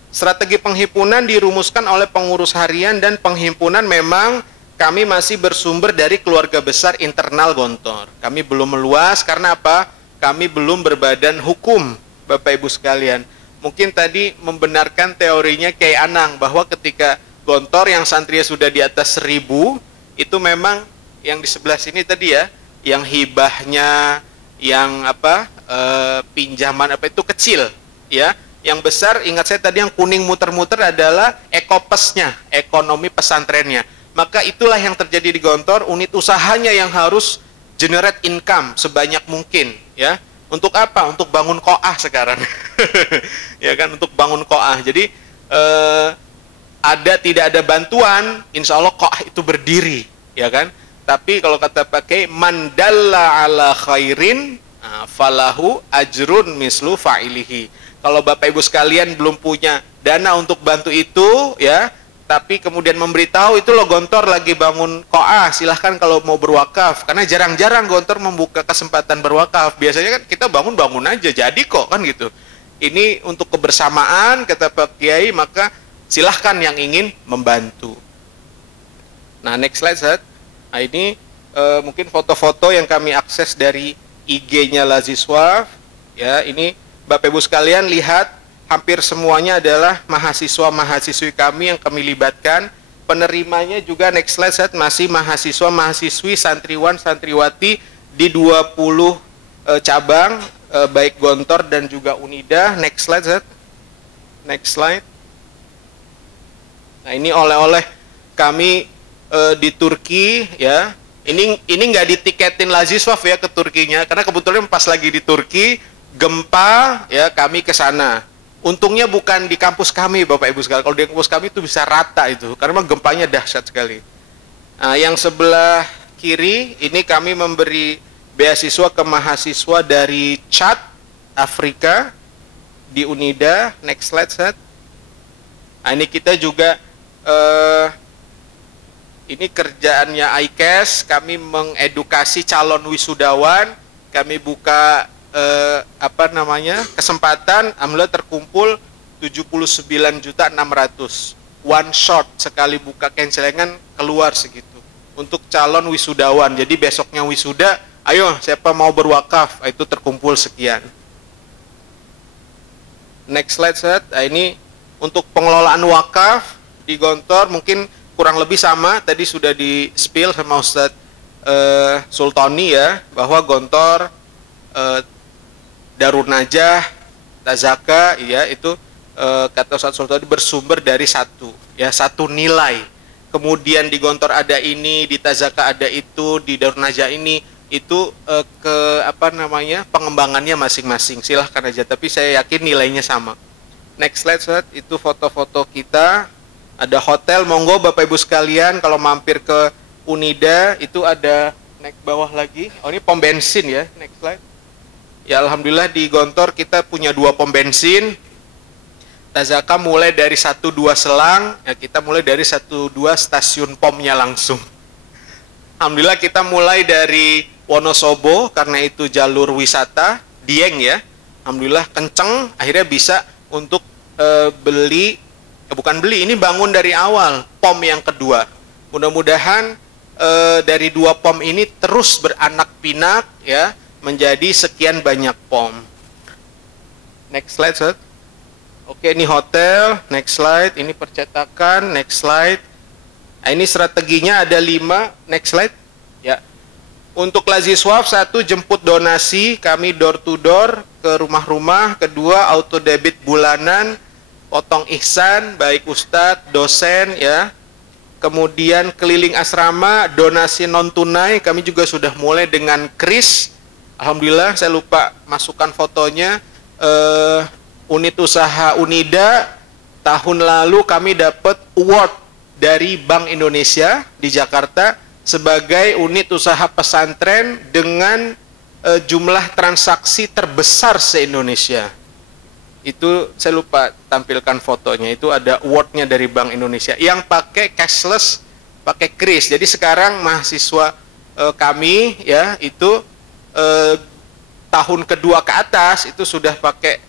Strategi penghimpunan dirumuskan oleh pengurus harian, dan penghimpunan memang kami masih bersumber dari keluarga besar internal Gontor. Kami belum meluas karena apa? Kami belum berbadan hukum, Bapak Ibu sekalian. Mungkin tadi membenarkan teorinya Kiai Anang bahwa ketika Gontor yang santrinya sudah di atas 1000, itu memang yang di sebelah sini tadi ya, yang hibahnya, yang pinjaman itu kecil, ya. Yang besar, ingat saya tadi yang kuning muter-muter adalah ekopesnya, ekonomi pesantrennya. Maka itulah yang terjadi di Gontor, unit usahanya yang harus generate income sebanyak mungkin, ya. Untuk apa? Untuk bangun koah sekarang. Ya kan, untuk bangun koah. Jadi tidak ada bantuan, insya Allah koah itu berdiri, ya kan. Tapi kalau kata pakai mandalla ala khairin falahu ajrun mislu fa'ilihi. Kalau Bapak Ibu sekalian belum punya dana untuk bantu itu, ya, tapi kemudian memberitahu itu loh Gontor lagi bangun koah, silahkan kalau mau berwakaf. Karena jarang-jarang Gontor membuka kesempatan berwakaf. Biasanya kan kita bangun-bangun aja, jadi kok kan gitu. Ini untuk kebersamaan kata Pak Kiai, maka silahkan yang ingin membantu. Nah next slide Zat. Nah ini mungkin foto-foto yang kami akses dari IG-nya Laziswaf. Ya ini Bapak Ibu sekalian lihat, hampir semuanya adalah mahasiswa-mahasiswi kami yang kami libatkan. Penerimanya juga next slide Zat, masih mahasiswa-mahasiswi, santriwan, santriwati di 20 cabang, baik Gontor dan juga Unida. Next slide Zat. Next slide. Nah ini oleh-oleh kami di Turki, ya. Ini nggak ditiketin Laziswaf ya ke Turkinya, karena kebetulan pas lagi di Turki gempa, ya kami ke sana. Untungnya bukan di kampus kami Bapak Ibu sekalian. Kalau di kampus kami itu bisa rata itu, karena memang gempanya dahsyat sekali. Nah, yang sebelah kiri ini kami memberi beasiswa ke mahasiswa dari Chad, Afrika, di Unida. Next slide Zat. Nah, ini kita juga ini kerjaannya ICAS, kami mengedukasi calon wisudawan, kami buka kesempatan, alhamdulillah terkumpul 79.600.000 one shot, sekali buka cancelengan keluar segitu untuk calon wisudawan. Jadi besoknya wisuda ayo siapa mau berwakaf, itu terkumpul sekian. Next slide, set. Nah, ini untuk pengelolaan wakaf di Gontor mungkin kurang lebih sama, tadi sudah di spill sama Ustadz Sultoni ya, bahwa Gontor, Darun Najah, Tazaka, ya itu kata Ustadz Sultoni bersumber dari satu nilai. Kemudian di Gontor ada ini, di Tazaka ada itu, di Darun Najah ini, itu pengembangannya masing-masing. Silahkan aja, tapi saya yakin nilainya sama. Next slide, Ustaz. Itu foto-foto kita. Ada hotel, monggo Bapak Ibu sekalian kalau mampir ke Unida itu ada, naik bawah lagi. Oh, ini pom bensin ya. Next slide. Ya alhamdulillah di Gontor kita punya 2 pom bensin. Tazaka mulai dari 1-2 selang, ya kita mulai dari 1-2 stasiun pomnya langsung. Alhamdulillah kita mulai dari Wonosobo karena itu jalur wisata, Dieng ya. Alhamdulillah kenceng, akhirnya bisa untuk ini bangun dari awal pom yang kedua. Mudah-mudahan dari 2 pom ini terus beranak pinak ya, menjadi sekian banyak pom. Next slide, Sir. Oke, ini hotel. Next slide. Ini percetakan. Next slide. Nah, ini strateginya ada 5. Next slide. Ya. Untuk Laziswaf, 1 jemput donasi, kami door to door ke rumah-rumah. 2 auto debit bulanan, potong ihsan, baik ustadz, dosen ya. Kemudian keliling asrama, donasi non tunai, kami juga sudah mulai dengan kris. Alhamdulillah, saya lupa masukkan fotonya. Unit usaha Unida tahun lalu kami dapat award dari Bank Indonesia di Jakarta sebagai unit usaha pesantren dengan jumlah transaksi terbesar se-Indonesia. Itu saya lupa tampilkan fotonya, itu ada awardnya dari Bank Indonesia yang pakai cashless, pakai kris. Jadi sekarang mahasiswa kami ya itu tahun kedua ke atas itu sudah pakai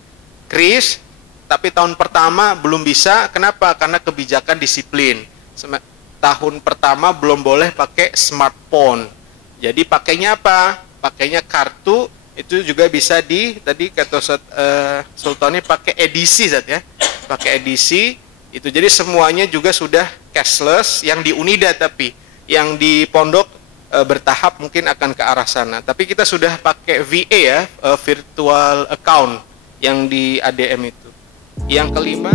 kris, tapi tahun pertama belum bisa. Kenapa? Karena kebijakan disiplin. Tahun pertama belum boleh pakai smartphone. Jadi pakainya apa? Pakainya kartu. Itu juga bisa tadi kata Sultani pakai edisi Zat ya. Pakai edisi itu, jadi semuanya juga sudah cashless yang di Unida, tapi yang di pondok bertahap mungkin akan ke arah sana. Tapi kita sudah pakai VA ya, virtual account yang di ADM itu. Yang kelima